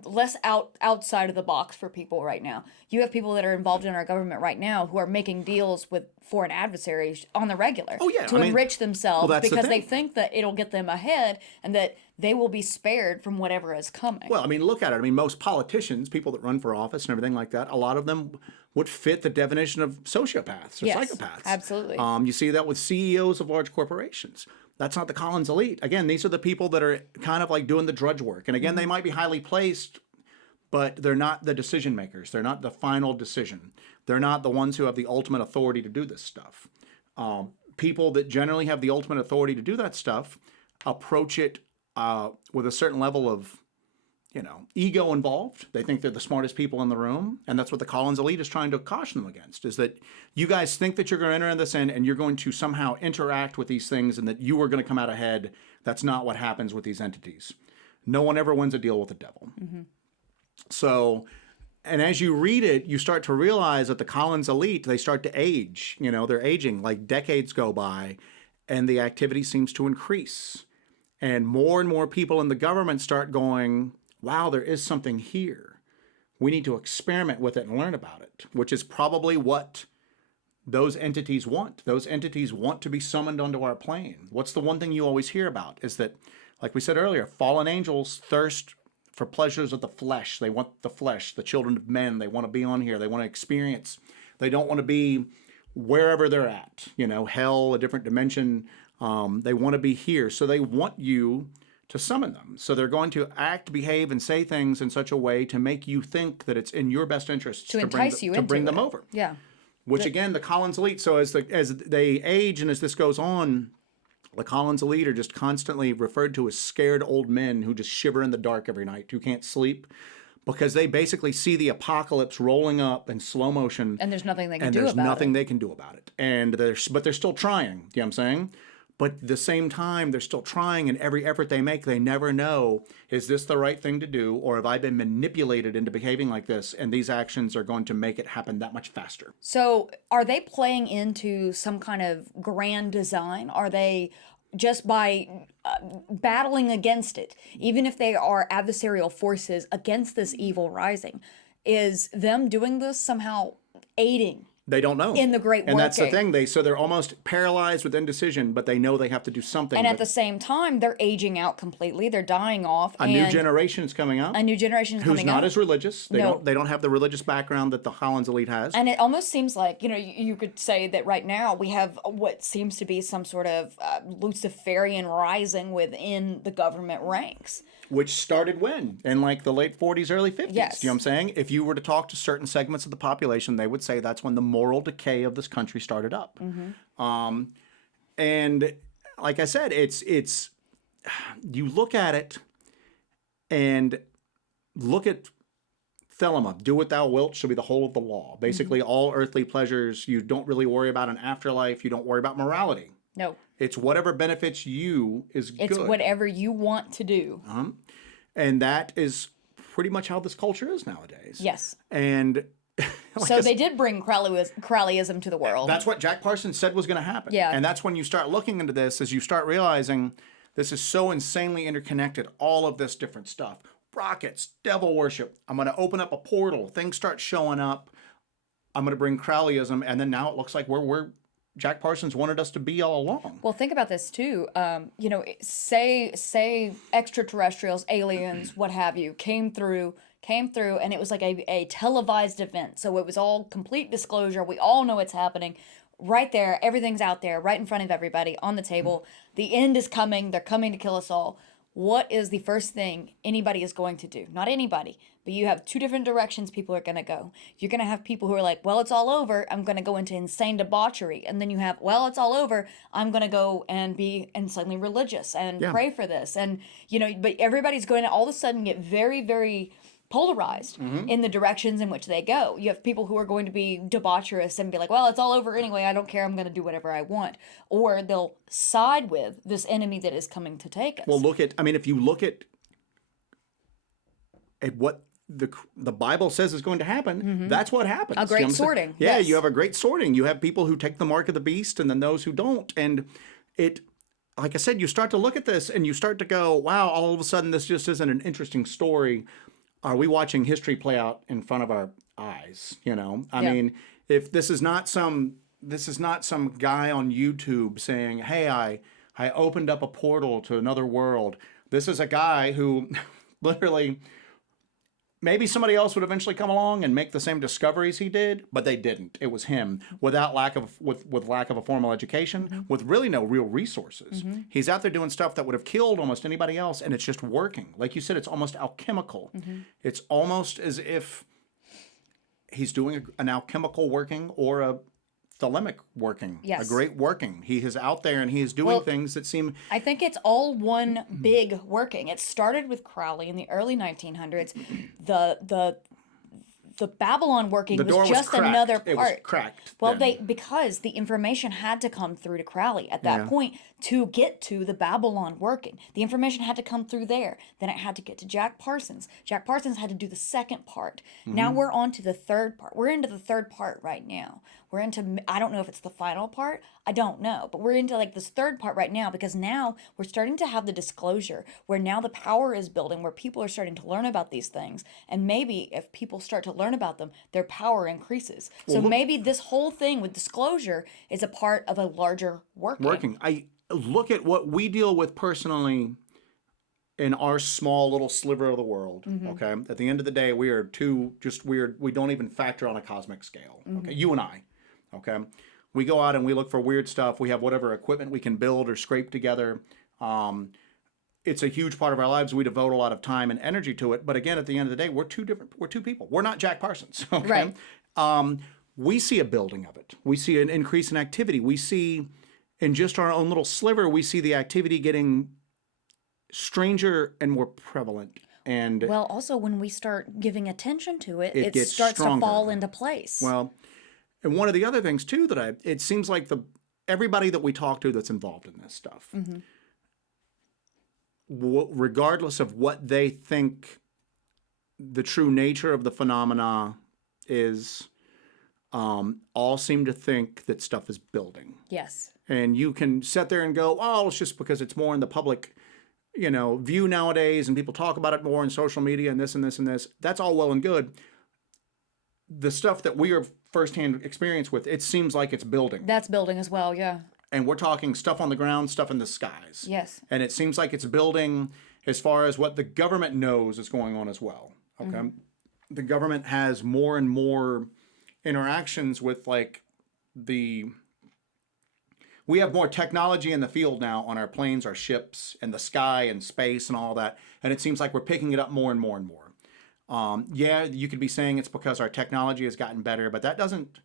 less outside of the box for people right now. You have people that are involved in our government right now who are making deals with foreign adversaries on the regular to enrich themselves because they think that it'll get them ahead and that they will be spared from whatever is coming. Well, I mean, look at it. I mean, most politicians, people that run for office and everything like that, a lot of them would fit the definition of sociopaths or psychopaths. Absolutely. You see that with CEOs of large corporations. That's not the Collins elite. Again, these are the people that are kind of like doing the drudge work. And again, they might be highly placed, but they're not the decision makers. They're not the final decision. They're not the ones who have the ultimate authority to do this stuff. People that generally have the ultimate authority to do that stuff approach it with a certain level of, ego involved. They think they're the smartest people in the room. And that's what the Collins elite is trying to caution them against, is that you guys think that you're going to enter in this and you're going to somehow interact with these things and that you are going to come out ahead. That's not what happens with these entities. No one ever wins a deal with the devil. Mm-hmm. So, and as you read it, you start to realize that the Collins elite, they start to age. They're aging, like decades go by, and the activity seems to increase. And more people in the government start going, wow, there is something here. We need to experiment with it and learn about it, which is probably what those entities want. Those entities want to be summoned onto our plane. What's the one thing you always hear about is that, like we said earlier, fallen angels thirst for pleasures of the flesh. They want the flesh, the children of men. They want to be on here. They want to experience. They don't want to be wherever they're at, hell, a different dimension. They want to be here. So they want you to summon them. So they're going to act, behave, and say things in such a way to make you think that it's in your best interest to entice you to bring them over. Yeah. Which again, the Collins elite. So as they age and as this goes on, the Collins elite are just constantly referred to as scared old men who just shiver in the dark every night, who can't sleep, because they basically see the apocalypse rolling up in slow motion. And there's nothing they can do about it. And there's nothing they can do about it. But they're still trying. You know what I'm saying? But at the same time, they're still trying, and every effort they make, they never know, is this the right thing to do, or have I been manipulated into behaving like this, and these actions are going to make it happen that much faster. So are they playing into some kind of grand design? Are they just by battling against it, even if they are adversarial forces against this evil rising, is them doing this somehow aiding? They don't know. In the great working. And that's the thing. They're almost paralyzed with indecision, but they know they have to do something. And at the same time, they're aging out completely. They're dying off. A new generation is coming out. A new generation is coming out. Who's not as religious. They don't have the religious background that the Collins elite has. And it almost seems like, you could say that right now we have what seems to be some sort of Luciferian rising within the government ranks. Which started when? In like the late 40s, early 50s. Yes. You know what I'm saying? If you were to talk to certain segments of the population, they would say that's when the moral decay of this country started up. Mm-hmm. And like I said, it's you look at it and look at Thelema, do what thou wilt shall be the whole of the law. Basically, all earthly pleasures, you don't really worry about an afterlife. You don't worry about morality. No. It's whatever benefits you is good. It's whatever you want to do. And that is pretty much how this culture is nowadays. Yes. And so they did bring Crowleyism to the world. That's what Jack Parsons said was going to happen. Yeah. And that's when you start looking into this, as you start realizing this is so insanely interconnected, all of this different stuff. Rockets, devil worship. I'm going to open up a portal. Things start showing up. I'm going to bring Crowleyism. And then now it looks like where Jack Parsons wanted us to be all along. Well, think about this too. You know, say extraterrestrials, aliens, what have you, came through, and it was like a televised event. So it was all complete disclosure. We all know it's happening. Right there, everything's out there, right in front of everybody, on the table. The end is coming. They're coming to kill us all. What is the first thing anybody is going to do? Not anybody, but you have two different directions people are going to go. You're going to have people who are like, well, it's all over. I'm going to go into insane debauchery. And then you have, well, it's all over. I'm going to go and be insanely religious and pray for this. And, you know, but everybody's going to all of a sudden get very, very polarized in the directions in which they go. You have people who are going to be debaucherous and be like, well, it's all over anyway. I don't care. I'm going to do whatever I want. Or they'll side with this enemy that is coming to take us. Well, if you look at what the Bible says is going to happen, that's what happens. A great sorting. Yeah, yes. You have a great sorting. You have people who take the mark of the beast and then those who don't. And it, like I said, you start to look at this and you start to go, wow, all of a sudden this just isn't an interesting story. Are we watching history play out in front of our eyes? You know, I mean, if this is not some guy on YouTube saying, hey, I opened up a portal to another world. This is a guy who literally, maybe somebody else would eventually come along and make the same discoveries he did, but they didn't. It was him with lack of a formal education, with really no real resources. He's out there doing stuff that would have killed almost anybody else, and it's just working. Like you said, it's almost alchemical. It's almost as if he's doing an alchemical working or a thelemic working, a great working. He is out there and he is doing things that seem... I think it's all one big working. It started with Crowley in the early 1900s. The Babylon working was just another part. It was cracked. Well, because the information had to come through to Crowley at that point to get to the Babylon working. The information had to come through there. Then it had to get to Jack Parsons. Jack Parsons had to do the second part. Now we're on to the third part. We're into the third part right now. We're into, I don't know if it's the final part. I don't know. But we're into like this third part right now because now we're starting to have the disclosure where now the power is building, where people are starting to learn about these things. And maybe if people start to learn about them, their power increases. So maybe this whole thing with disclosure is a part of a larger working. I look at what we deal with personally in our small little sliver of the world. Okay. At the end of the day, we are we don't even factor on a cosmic scale. Okay. You and I. Okay. We go out and we look for weird stuff. We have whatever equipment we can build or scrape together. It's a huge part of our lives. We devote a lot of time and energy to it. But again, at the end of the day, we're two people. We're not Jack Parsons. Okay. Right. We see a building of it. We see an increase in activity. We see in just our own little sliver, we see the activity getting stranger and more prevalent. And well, also when we start giving attention to it, it starts stronger. To fall into place. Well, and one of the other things too it seems like everybody that we talk to that's involved in this stuff, regardless of what they think the true nature of the phenomena is, all seem to think that stuff is building. Yes. And you can sit there and go, oh, it's just because it's more in the public, view nowadays, and people talk about it more in social media and this and this and this. That's all well and good. The stuff that we are firsthand experience with, it seems like it's building. That's building as well, yeah. And we're talking stuff on the ground, stuff in the skies. Yes. And it seems like it's building as far as what the government knows is going on as well. Okay. The government has more and more interactions with we have more technology in the field now on our planes, our ships, and the sky and space and all that. And it seems like we're picking it up more and more and more. You could be saying it's because our technology has gotten better, but that doesn't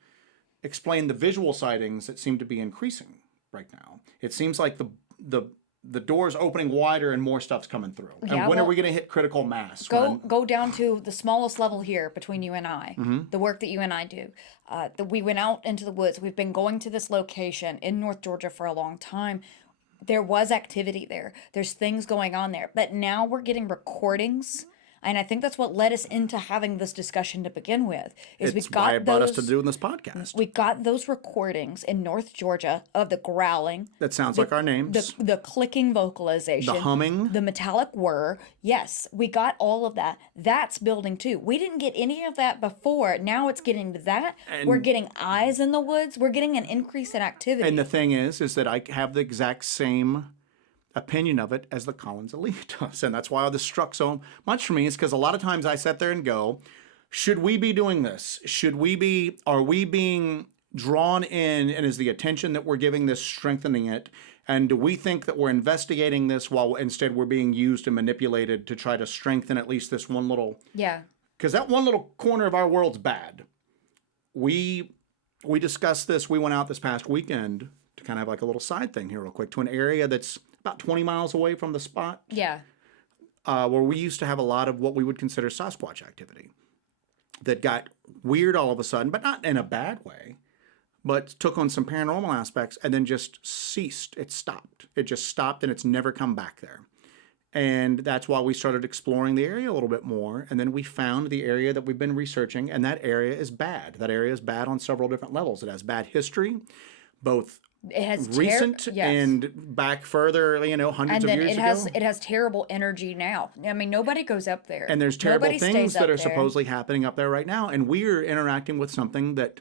explain the visual sightings that seem to be increasing right now. It seems like the the door's opening wider and more stuff's coming through. And Yeah, when are well, we going to hit critical mass? Go down to the smallest level here between you and I. The work that you and I do. We went out into the woods. We've been going to this location in North Georgia for a long time. There was activity there. There's things going on there. But now we're getting recordings. And I think that's what led us into having this discussion to begin with. Is It's why it brought us to doing this podcast. We got those recordings in North Georgia of the growling. That sounds like our names. The clicking vocalization. The humming. The metallic whir. Yes, we got all of that. That's building too. We didn't get any of that before. Now it's getting to that. And we're getting eyes in the woods. We're getting an increase in activity. And the thing is that I have the exact same opinion of it as the Collins elite does. And that's why this struck so much for me, is because a lot of times I sit there and go, should we be doing this? Are we being drawn in, and is the attention that we're giving this strengthening it? And do we think that we're investigating this while instead we're being used and manipulated to try to strengthen at least this one little... Yeah. Because that one little corner of our world's bad. We discussed this. We went out this past weekend to kind of have like a little side thing here real quick to an area that's about 20 miles away from the spot. Yeah. Where we used to have a lot of what we would consider Sasquatch activity that got weird all of a sudden, but not in a bad way, but took on some paranormal aspects and then just ceased. It stopped. It just stopped, and it's never come back there. And that's why we started exploring the area a little bit more. And then we found the area that we've been researching, and that area is bad. That area is bad on several different levels. It has bad history, both it has recent and back further, hundreds of years ago. It has terrible energy now. I mean, nobody goes up there. And there's terrible things that are supposedly happening up there right now. And we're interacting with something that,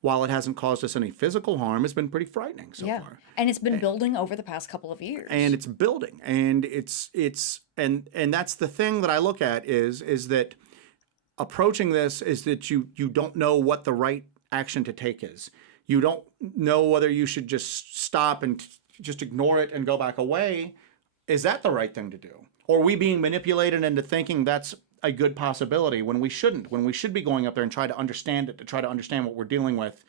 while it hasn't caused us any physical harm, has been pretty frightening so far. And it's been building over the past couple of years. And it's building. And and that's the thing that I look at is that approaching this is that you don't know what the right action to take is. You don't know whether you should just stop and just ignore it and go back away. Is that the right thing to do? Or are we being manipulated into thinking that's a good possibility when we shouldn't? When we should be going up there and try to understand it, to try to understand what we're dealing with.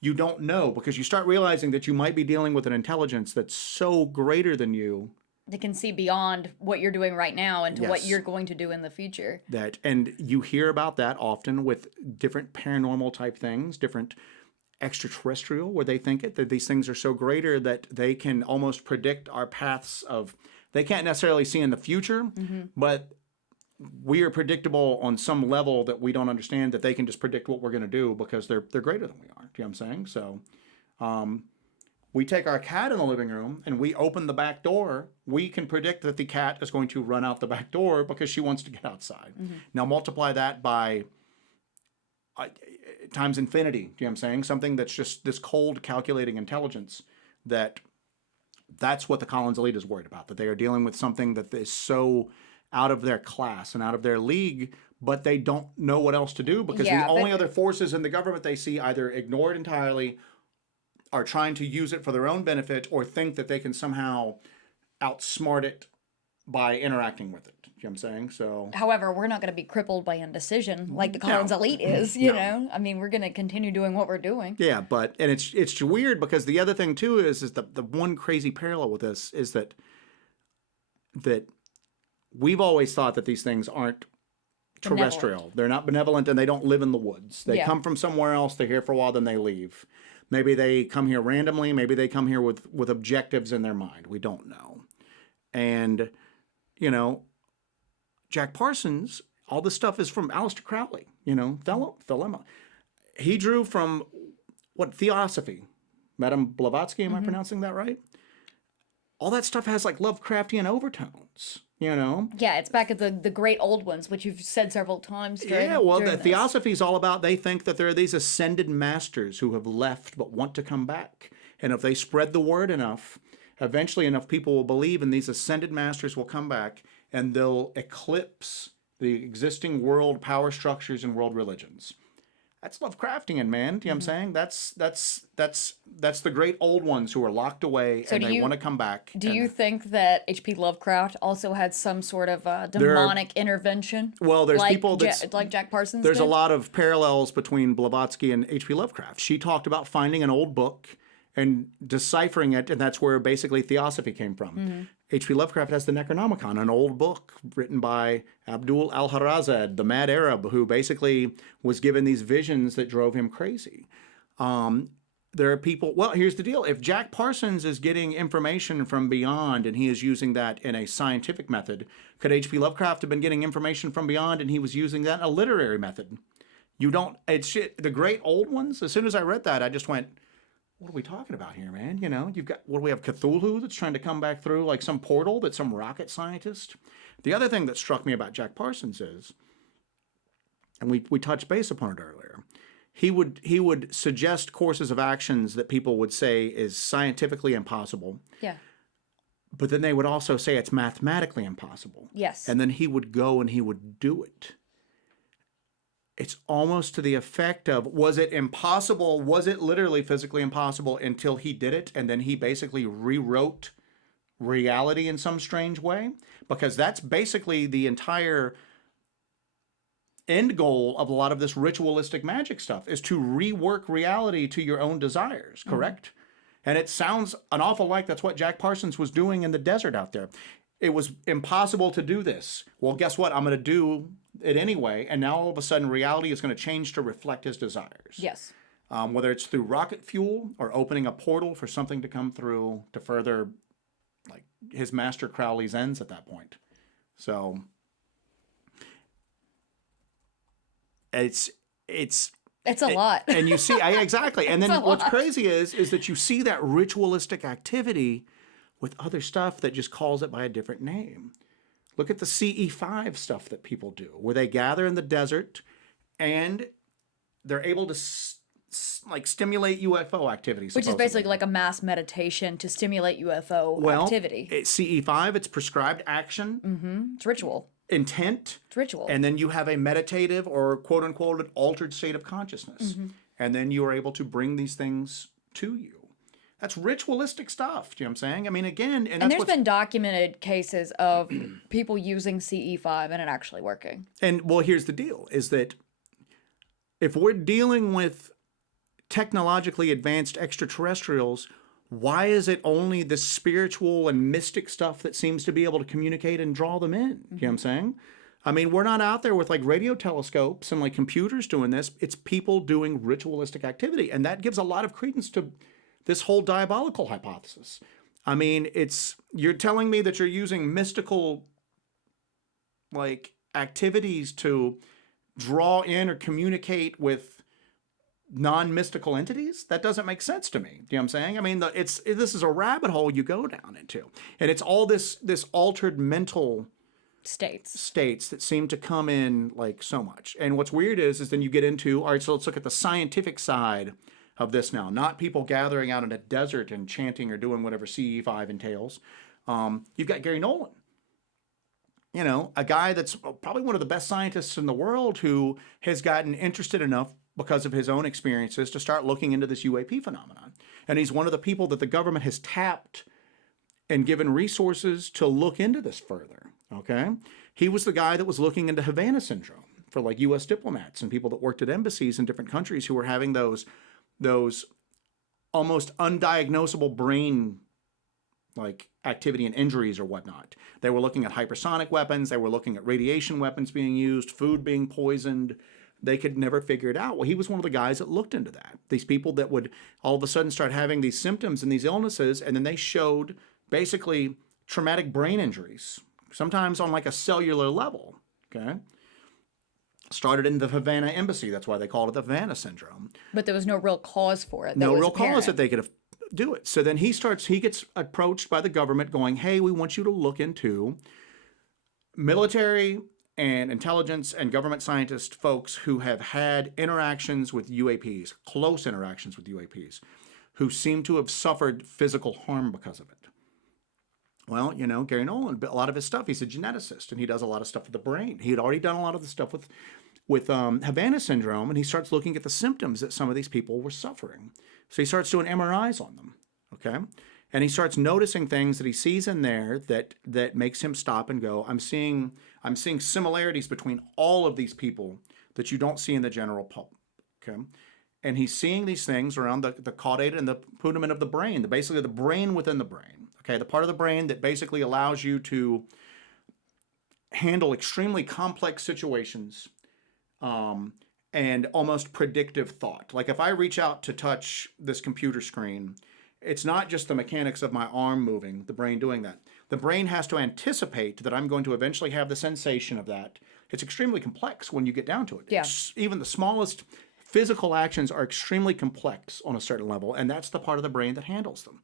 You don't know, because you start realizing that you might be dealing with an intelligence that's so greater than you. They can see beyond what you're doing right now into what you're going to do in the future. And you hear about that often with different paranormal type things, different extraterrestrial, where they think that these things are so greater that they can almost predict our paths of, they can't necessarily see in the future, but we are predictable on some level that we don't understand, that they can just predict what we're going to do because they're greater than we are. Do you know what I'm saying? So we take our cat in the living room and we open the back door. We can predict that the cat is going to run out the back door because she wants to get outside. Now multiply that by times infinity. Do you know what I'm saying? Something that's just this cold, calculating intelligence that's what the Collins elite is worried about, that they are dealing with something that is so out of their class and out of their league, but they don't know what else to do because the only other forces in the government they see either ignore it entirely, are trying to use it for their own benefit, or think that they can somehow outsmart it by interacting with it. You know what I'm saying? So, however, we're not going to be crippled by indecision like the Collins elite is, you know? I mean, we're going to continue doing what we're doing. Yeah, and it's weird because the other thing too is the one crazy parallel with this is that we've always thought that these things aren't terrestrial. They're not benevolent, and they don't live in the woods. They come from somewhere else. They're here for a while, then they leave. Maybe they come here randomly. Maybe they come here with objectives in their mind. We don't know. And, Jack Parsons, all this stuff is from Aleister Crowley, Thelema. He drew from, Theosophy. Madame Blavatsky, am I pronouncing that right? All that stuff has like Lovecraftian overtones, Yeah, it's back at the great old ones, which you've said several times during the Theosophy is all about, they think that there are these ascended masters who have left but want to come back. And if they spread the word enough, eventually enough people will believe, and these ascended masters will come back and they'll eclipse the existing world power structures and world religions. That's Lovecraftian, man. Do you know what I'm saying? That's the great old ones who are locked away and they want to come back. Do you think that H.P. Lovecraft also had some sort of demonic intervention? Well, there's people like Jack Parsons. There's a lot of parallels between Blavatsky and H.P. Lovecraft. She talked about finding an old book and deciphering it, and that's where basically Theosophy came from. H.P. Lovecraft has the Necronomicon, an old book written by Abdul al-Harazad, the mad Arab, who basically was given these visions that drove him crazy. There are people, well, here's the deal. If Jack Parsons is getting information from beyond and he is using that in a scientific method, could H.P. Lovecraft have been getting information from beyond and he was using that in a literary method? You don't, it's shit. The great old ones, as soon as I read that, I just went, what are we talking about here, man? You know, you've got, what do we have, Cthulhu that's trying to come back through like some portal that's some rocket scientist? The other thing that struck me about Jack Parsons is, and we touched base upon it earlier, he would suggest courses of actions that people would say is scientifically impossible. Yeah. But then they would also say it's mathematically impossible. Yes. And then he would go and he would do it. It's almost to the effect of, was it impossible? Was it literally physically impossible until he did it? And then he basically rewrote reality in some strange way? Because that's basically the entire end goal of a lot of this ritualistic magic stuff, is to rework reality to your own desires, correct? Mm-hmm. And it sounds an awful like that's what Jack Parsons was doing in the desert out there. It was impossible to do this. Well, guess what? I'm going to do it anyway. And now all of a sudden reality is going to change to reflect his desires. Yes. Whether it's through rocket fuel or opening a portal for something to come through to further like his master Crowley's ends at that point. So it's a lot. And you see, exactly. And then what's crazy is that you see that ritualistic activity with other stuff that just calls it by a different name. Look at the CE5 stuff that people do, where they gather in the desert and they're able to stimulate UFO activity. Which is basically like a mass meditation to stimulate UFO activity. CE5, it's prescribed action. Mm-hmm. It's ritual. Intent. It's ritual. And then you have a meditative or quote unquote an altered state of consciousness. Mm-hmm. And then you are able to bring these things to you. That's ritualistic stuff. Do you know what I'm saying? I mean, again, and there's been documented cases of people using CE5 and it actually working. And well, here's the deal, is that if we're dealing with technologically advanced extraterrestrials, why is it only the spiritual and mystic stuff that seems to be able to communicate and draw them in? Mm-hmm. You know what I'm saying? I mean, we're not out there with like radio telescopes and like computers doing this. It's people doing ritualistic activity. And that gives a lot of credence to this whole diabolical hypothesis. I mean, you're telling me that you're using mystical like activities to draw in or communicate with non-mystical entities? That doesn't make sense to me. Do you know what I'm saying? I mean, this is a rabbit hole you go down into. And it's all this altered mental states that seem to come in like so much. And what's weird is then you get into, all right, so let's look at the scientific side of this now, not people gathering out in a desert and chanting or doing whatever CE5 entails. You've got Gary Nolan, you know, a guy that's probably one of the best scientists in the world who has gotten interested enough because of his own experiences to start looking into this UAP phenomenon. And he's one of the people that the government has tapped and given resources to look into this further, okay? He was the guy that was looking into Havana syndrome for like U.S. diplomats and people that worked at embassies in different countries who were having those almost undiagnosable brain like activity and injuries or whatnot. They were looking at hypersonic weapons. They were looking at radiation weapons being used, food being poisoned. They could never figure it out. Well, he was one of the guys that looked into that. These people that would all of a sudden start having these symptoms and these illnesses, and then they showed basically traumatic brain injuries, sometimes on like a cellular level, okay? Started in the Havana embassy. That's why they called it the Havana syndrome. But there was no real cause for it. No real cause that they could do it. So then he gets approached by the government going, hey, we want you to look into military and intelligence and government scientist folks who have had interactions with UAPs, close interactions with UAPs, who seem to have suffered physical harm because of it. Well, you know, Gary Nolan, a lot of his stuff, he's a geneticist, and he does a lot of stuff with the brain. He had already done a lot of the stuff with Havana syndrome, and he starts looking at the symptoms that some of these people were suffering. So he starts doing MRIs on them, okay? And he starts noticing things that he sees in there that makes him stop and go, I'm seeing similarities between all of these people that you don't see in the general public, okay? And he's seeing these things around the caudate and the putamen of the brain, basically the brain within the brain. Okay, the part of the brain that basically allows you to handle extremely complex situations and almost predictive thought. Like if I reach out to touch this computer screen, it's not just the mechanics of my arm moving, the brain doing that. The brain has to anticipate that I'm going to eventually have the sensation of that. It's extremely complex when you get down to it. Yeah. Even the smallest physical actions are extremely complex on a certain level, and that's the part of the brain that handles them.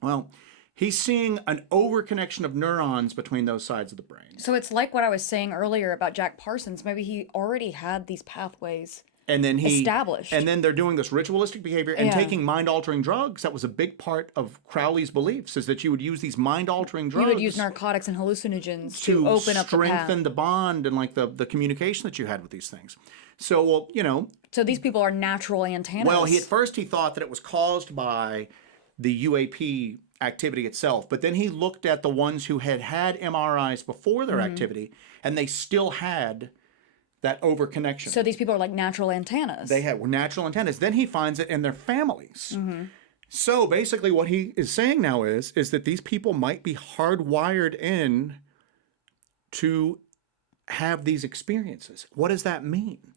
Well, he's seeing an overconnection of neurons between those sides of the brain. So it's like what I was saying earlier about Jack Parsons. Maybe he already had these pathways established. And then they're doing this ritualistic behavior and taking mind-altering drugs. That was a big part of Crowley's beliefs, is that you would use these mind-altering drugs. You would use narcotics and hallucinogens to open up the path. Strengthen the bond and like the communication that you had with these things. So, well, you know. So these people are natural antennas. Well, at first he thought that it was caused by the UAP activity itself, but then he looked at the ones who had had MRIs before their activity, and they still had that overconnection. So these people are like natural antennas. Were natural antennas. Then he finds it in their families. So basically what he is saying now is that these people might be hardwired in to have these experiences. What does that mean?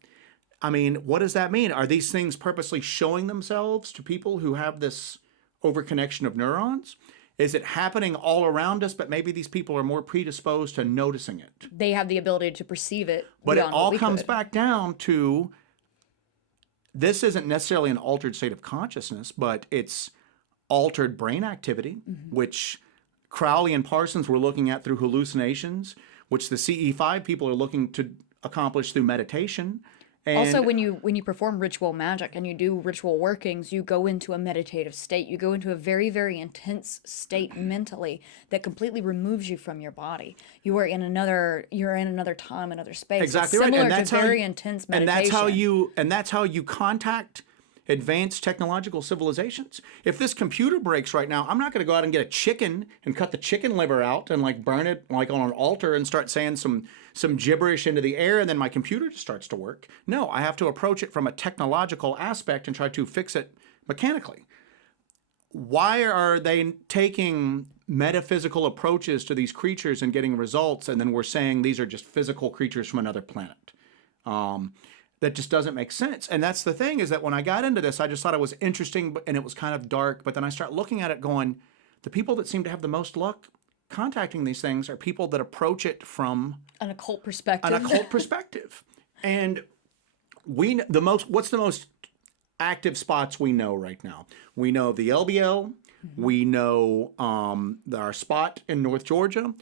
I mean, what does that mean? Are these things purposely showing themselves to people who have this overconnection of neurons? Is it happening all around us, but maybe these people are more predisposed to noticing it? They have the ability to perceive it. But it all comes back down to, this isn't necessarily an altered state of consciousness, but it's altered brain activity, which Crowley and Parsons were looking at through hallucinations, which the CE5 people are looking to accomplish through meditation. And also, when you perform ritual magic and you do ritual workings, you go into a meditative state. You go into a very, very intense state mentally that completely removes you from your body. You're in another time, another space. Exactly it's right. Similar And that's to very intense meditation. And that's how you contact advanced technological civilizations. If this computer breaks right now, I'm not going to go out and get a chicken and cut the chicken liver out and like burn it like on an altar and start saying some gibberish into the air and then my computer just starts to work. No, I have to approach it from a technological aspect and try to fix it mechanically. Why are they taking metaphysical approaches to these creatures and getting results, and then we're saying these are just physical creatures from another planet? That just doesn't make sense. And that's the thing, is that when I got into this, I just thought it was interesting and it was kind of dark. But then I start looking at it going, the people that seem to have the most luck contacting these things are people that approach it from an occult perspective. And what's the most active spots we know right now? We know the LBL. We know our spot in North Georgia,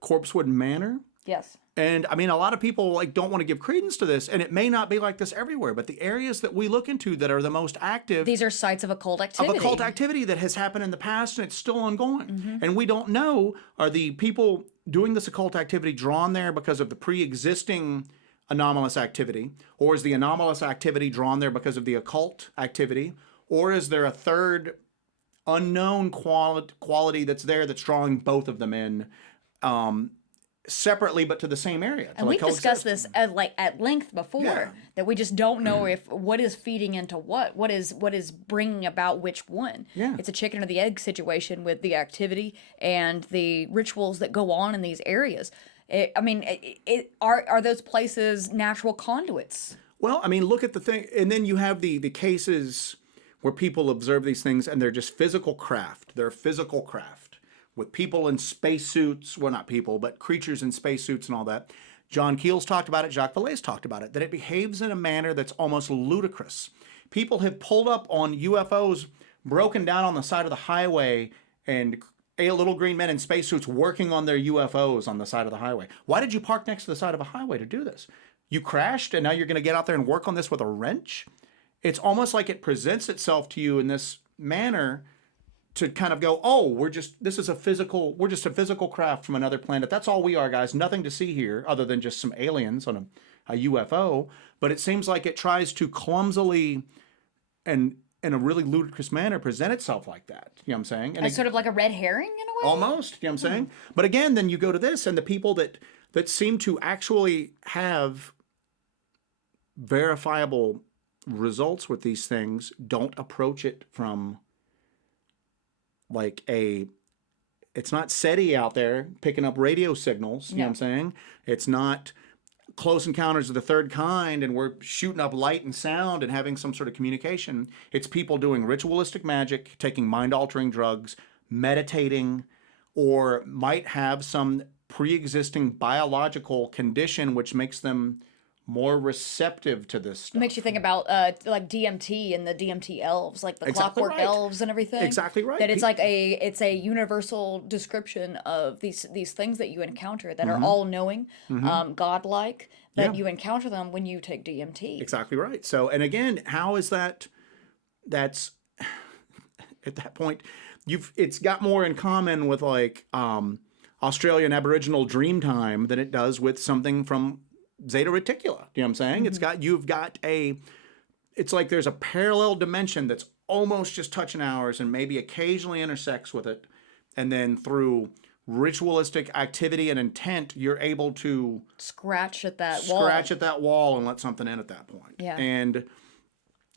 Corpsewood Manor. Yes. And I mean, a lot of people like don't want to give credence to this, and it may not be like this everywhere, but the areas that we look into that are the most active, these are sites of occult activity. That has happened in the past and it's still ongoing. And we don't know, are the people doing this occult activity drawn there because of the pre-existing anomalous activity, or is the anomalous activity drawn there because of the occult activity, or is there a third unknown quality that's there that's drawing both of them in? Separately, but to the same area. And we've discussed this at length before, that we just don't know if what is feeding into what is bringing about which one. Yeah. It's a chicken or the egg situation with the activity and the rituals that go on in these areas. Are those places natural conduits? Well, I mean, look at the thing, and then you have the cases where people observe these things and they're just physical craft. They're physical craft. With people in spacesuits, well, not people, but creatures in spacesuits and all that. John Keel's talked about it, Jacques Vallée's talked about it, that it behaves in a manner that's almost ludicrous. People have pulled up on UFOs broken down on the side of the highway and little green men in spacesuits working on their UFOs on the side of the highway. Why did you park next to the side of a highway to do this? You crashed and now you're going to get out there and work on this with a wrench? It's almost like it presents itself to you in this manner to kind of go, oh, we're just a physical craft from another planet. That's all we are, guys. Nothing to see here other than just some aliens on a UFO. But it seems like it tries to clumsily and in a really ludicrous manner present itself like that. You know what I'm saying? And it's sort of like a red herring in a way? Almost, you know what I'm saying? But again, then you go to this, and the people that seem to actually have verifiable results with these things don't approach it from like a SETI out there picking up radio signals. You know what I'm saying? It's not Close Encounters of the Third Kind and we're shooting up light and sound and having some sort of communication. It's people doing ritualistic magic, taking mind-altering drugs, meditating, or might have some pre-existing biological condition which makes them more receptive to this stuff. It makes you think about like DMT and the DMT elves, like the clockwork elves and everything. Exactly right. That it's like a universal description of these things that you encounter that are all knowing, godlike, that you encounter them when you take DMT. Exactly right. So, and again, how is that? That's at that point, it's got more in common with like Australian Aboriginal Dreamtime than it does with something from Zeta Reticula. You know what I'm saying? It's like there's a parallel dimension that's almost just touching ours and maybe occasionally intersects with it. And then through ritualistic activity and intent, you're able to scratch at that wall and let something in at that point. Yeah. And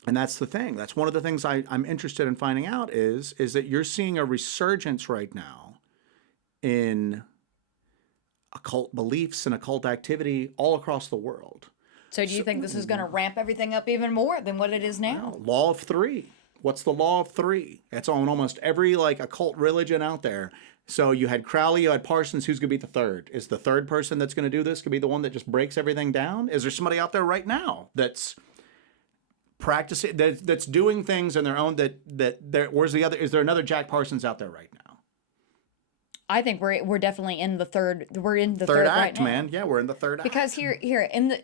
that's the thing. That's one of the things I'm interested in finding out is that you're seeing a resurgence right now in occult beliefs and occult activity all across the world. So do you think this is going to ramp everything up even more than what it is now? Law of three. What's the law of three? It's on almost every like occult religion out there. So you had Crowley, you had Parsons. Who's going to be the third? Is the third person that's going to do this going to be the one that just breaks everything down? Is there somebody out there right now that's practicing, that's doing things in their own where's the other? Is there another Jack Parsons out there right now? I think we're definitely in the third. We're in the third act, right now. Man. Yeah, we're in the third act. Because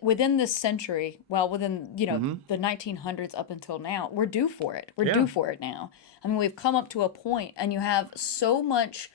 within this century, well, within the 1900s up until now, we're due for it. We're due for it now. I mean, we've come up to a point, and you have so much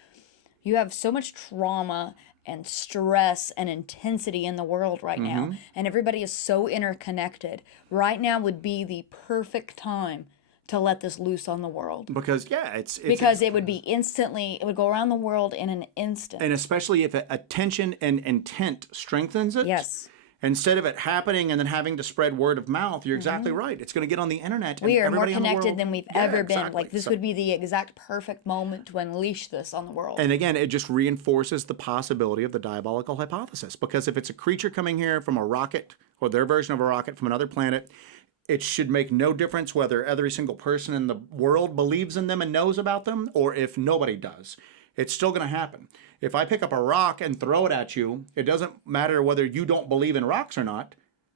trauma and stress and intensity in the world right now, and everybody is so interconnected. Right now would be the perfect time to let this loose on the world. Because it would be it would go around the world in an instant. And especially if attention and intent strengthens it. Yes. Instead of it happening and then having to spread word of mouth, you're exactly right. It's going to get on the internet. We are more connected than we've ever been. Like this would be the exact perfect moment to unleash this on the world. And again, it just reinforces the possibility of the diabolical hypothesis. Because if it's a creature coming here from a rocket or their version of a rocket from another planet, it should make no difference whether every single person in the world believes in them and knows about them, or if nobody does. It's still going to happen. If I pick up a rock and throw it at you, it doesn't matter whether you don't believe in rocks or not.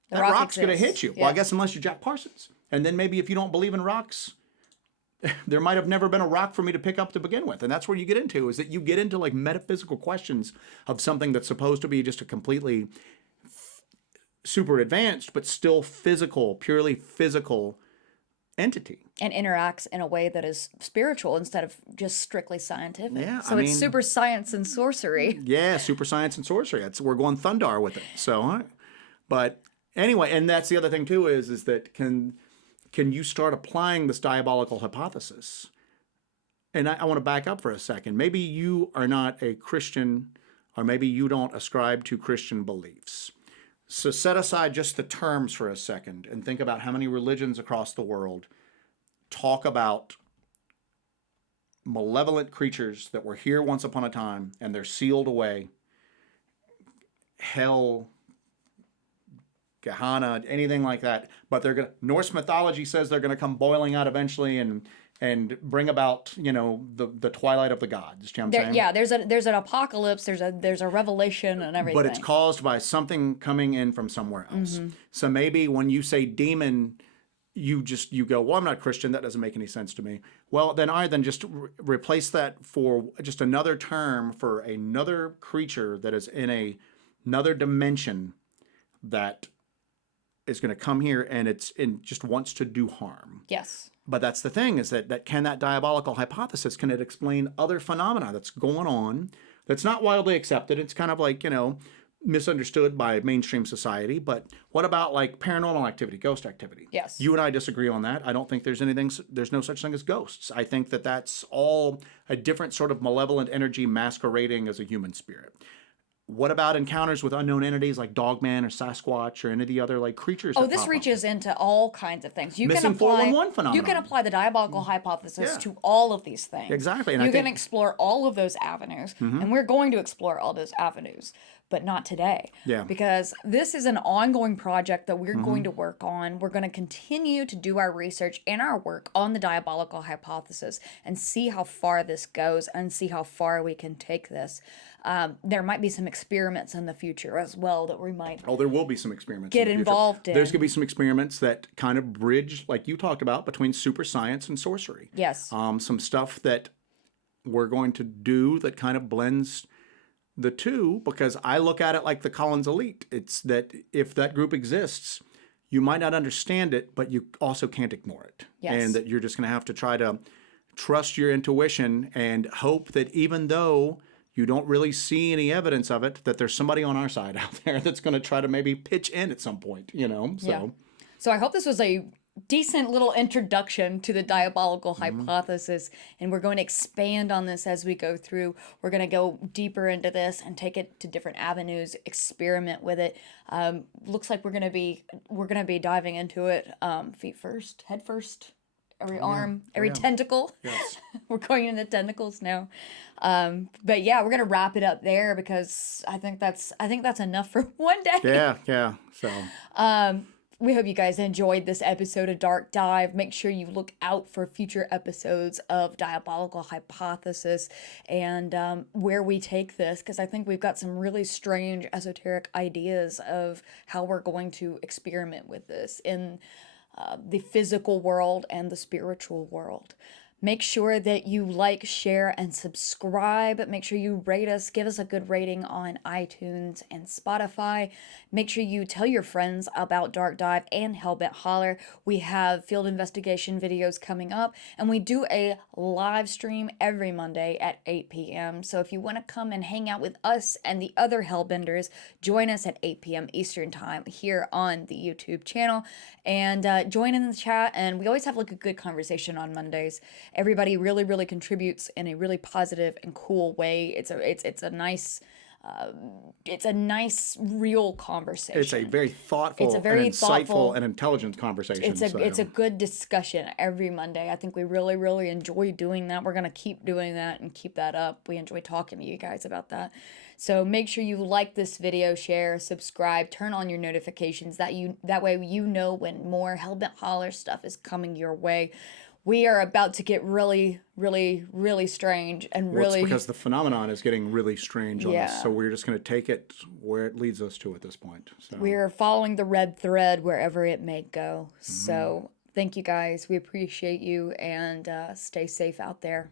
That rock's going to hit you. Yeah. Well, I guess unless you're Jack Parsons. And then maybe if you don't believe in rocks, there might have never been a rock for me to pick up to begin with. And that's where you get into, is that you get into like metaphysical questions of something that's supposed to be just a completely super advanced, but still physical, purely physical entity. And interacts in a way that is spiritual instead of just strictly scientific. Yeah, so it's super science and sorcery. Yeah, super science and sorcery. We're going Thundar with it. So, but anyway, and that's the other thing too is that can you start applying this diabolical hypothesis? And I want to back up for a second. Maybe you are not a Christian, or maybe you don't ascribe to Christian beliefs. So set aside just the terms for a second and think about how many religions across the world talk about malevolent creatures that were here once upon a time and they're sealed away. Hell, Gehenna, anything like that. But Norse mythology says they're going to come boiling out eventually and bring about, the twilight of the gods. You know what I'm saying? Yeah, there's an apocalypse, there's a revelation and everything. But it's caused by something coming in from somewhere else. So maybe when you say demon, you go, well, I'm not Christian. That doesn't make any sense to me. Well, then just replace that for just another term for another creature that is in another dimension that is going to come here and just wants to do harm. Yes. But that's the thing, is that can that diabolical hypothesis, can it explain other phenomena that's going on that's not widely accepted? It's kind of like, misunderstood by mainstream society. But what about like paranormal activity, ghost activity? Yes. You and I disagree on that. I don't think there's no such thing as ghosts. I think that's all a different sort of malevolent energy masquerading as a human spirit. what about encounters with unknown entities like Dogman or Sasquatch or any of the other like creatures? Oh, that this pop up? reaches into all kinds of things. You Missing can apply 411 phenomenon. You can apply the diabolical hypothesis Yeah. to all of these things. Exactly, and I you can think- explore all of those avenues, and we're going to explore all those avenues, but not today. Yeah. Because this is an ongoing project that we're going to work on. We're going to continue to do our research and our work on the diabolical hypothesis and see how far this goes and see how far we can take this. There might be some experiments in the future as well that we might Oh, there will be some experiments. get in the future. involved in. There's going to be some experiments that kind of bridge, like you talked about, between super science and sorcery. Yes. Some stuff that we're going to do that kind of blends the two, because I look at it like the Collins elite. It's that if that group exists, you might not understand it, but you also can't ignore it. Yes. And that you're just going to have to try to trust your intuition and hope that even though you don't really see any evidence of it, that there's somebody on our side out there that's going to try to maybe pitch in at some point, you know? So. Yeah. So I hope this was a decent little introduction to the diabolical hypothesis, and we're going to expand on this as we go through. We're going to go deeper into this and take it to different avenues, experiment with it. Looks like we're going to be diving into it feet first, head first, every arm, every tentacle. Yes. We're going into tentacles now. But yeah, we're gonna wrap it up there because I think that's enough for one day. Yeah. So. We hope you guys enjoyed this episode of Dark Dive. Make sure you look out for future episodes of Diabolical Hypothesis and where we take this, because I think we've got some really strange esoteric ideas of how we're going to experiment with this in the physical world and the spiritual world. Make sure that you like, share, and subscribe. Make sure you rate us. Give us a good rating on iTunes and Spotify. Make sure you tell your friends about Dark Dive and Hellbent Holler. We have field investigation videos coming up, and we do a live stream every Monday at 8 p.m. So if you want to come and hang out with us and the other Hellbenders, join us at 8 p.m. Eastern Time here on the YouTube channel, and join in the chat. And we always have like a good conversation on Mondays. Everybody really, really contributes in a really positive and cool way. It's a nice, real conversation. It's a very thoughtful, and insightful, and intelligent conversation. It's a good discussion every Monday. I think we really, really enjoy doing that. We're gonna keep doing that and keep that up. We enjoy talking to you guys about that. So make sure you like this video, share, subscribe, turn on your notifications. That way you know when more Hellbent Holler stuff is coming your way. We are about to get really, really, really strange and Well, really... it's because the phenomenon is getting really strange on Yeah. us, so we're just going to take it where it leads us to at this point. So. We're following the red thread wherever it may go. So thank you guys. We appreciate you, and stay safe out there.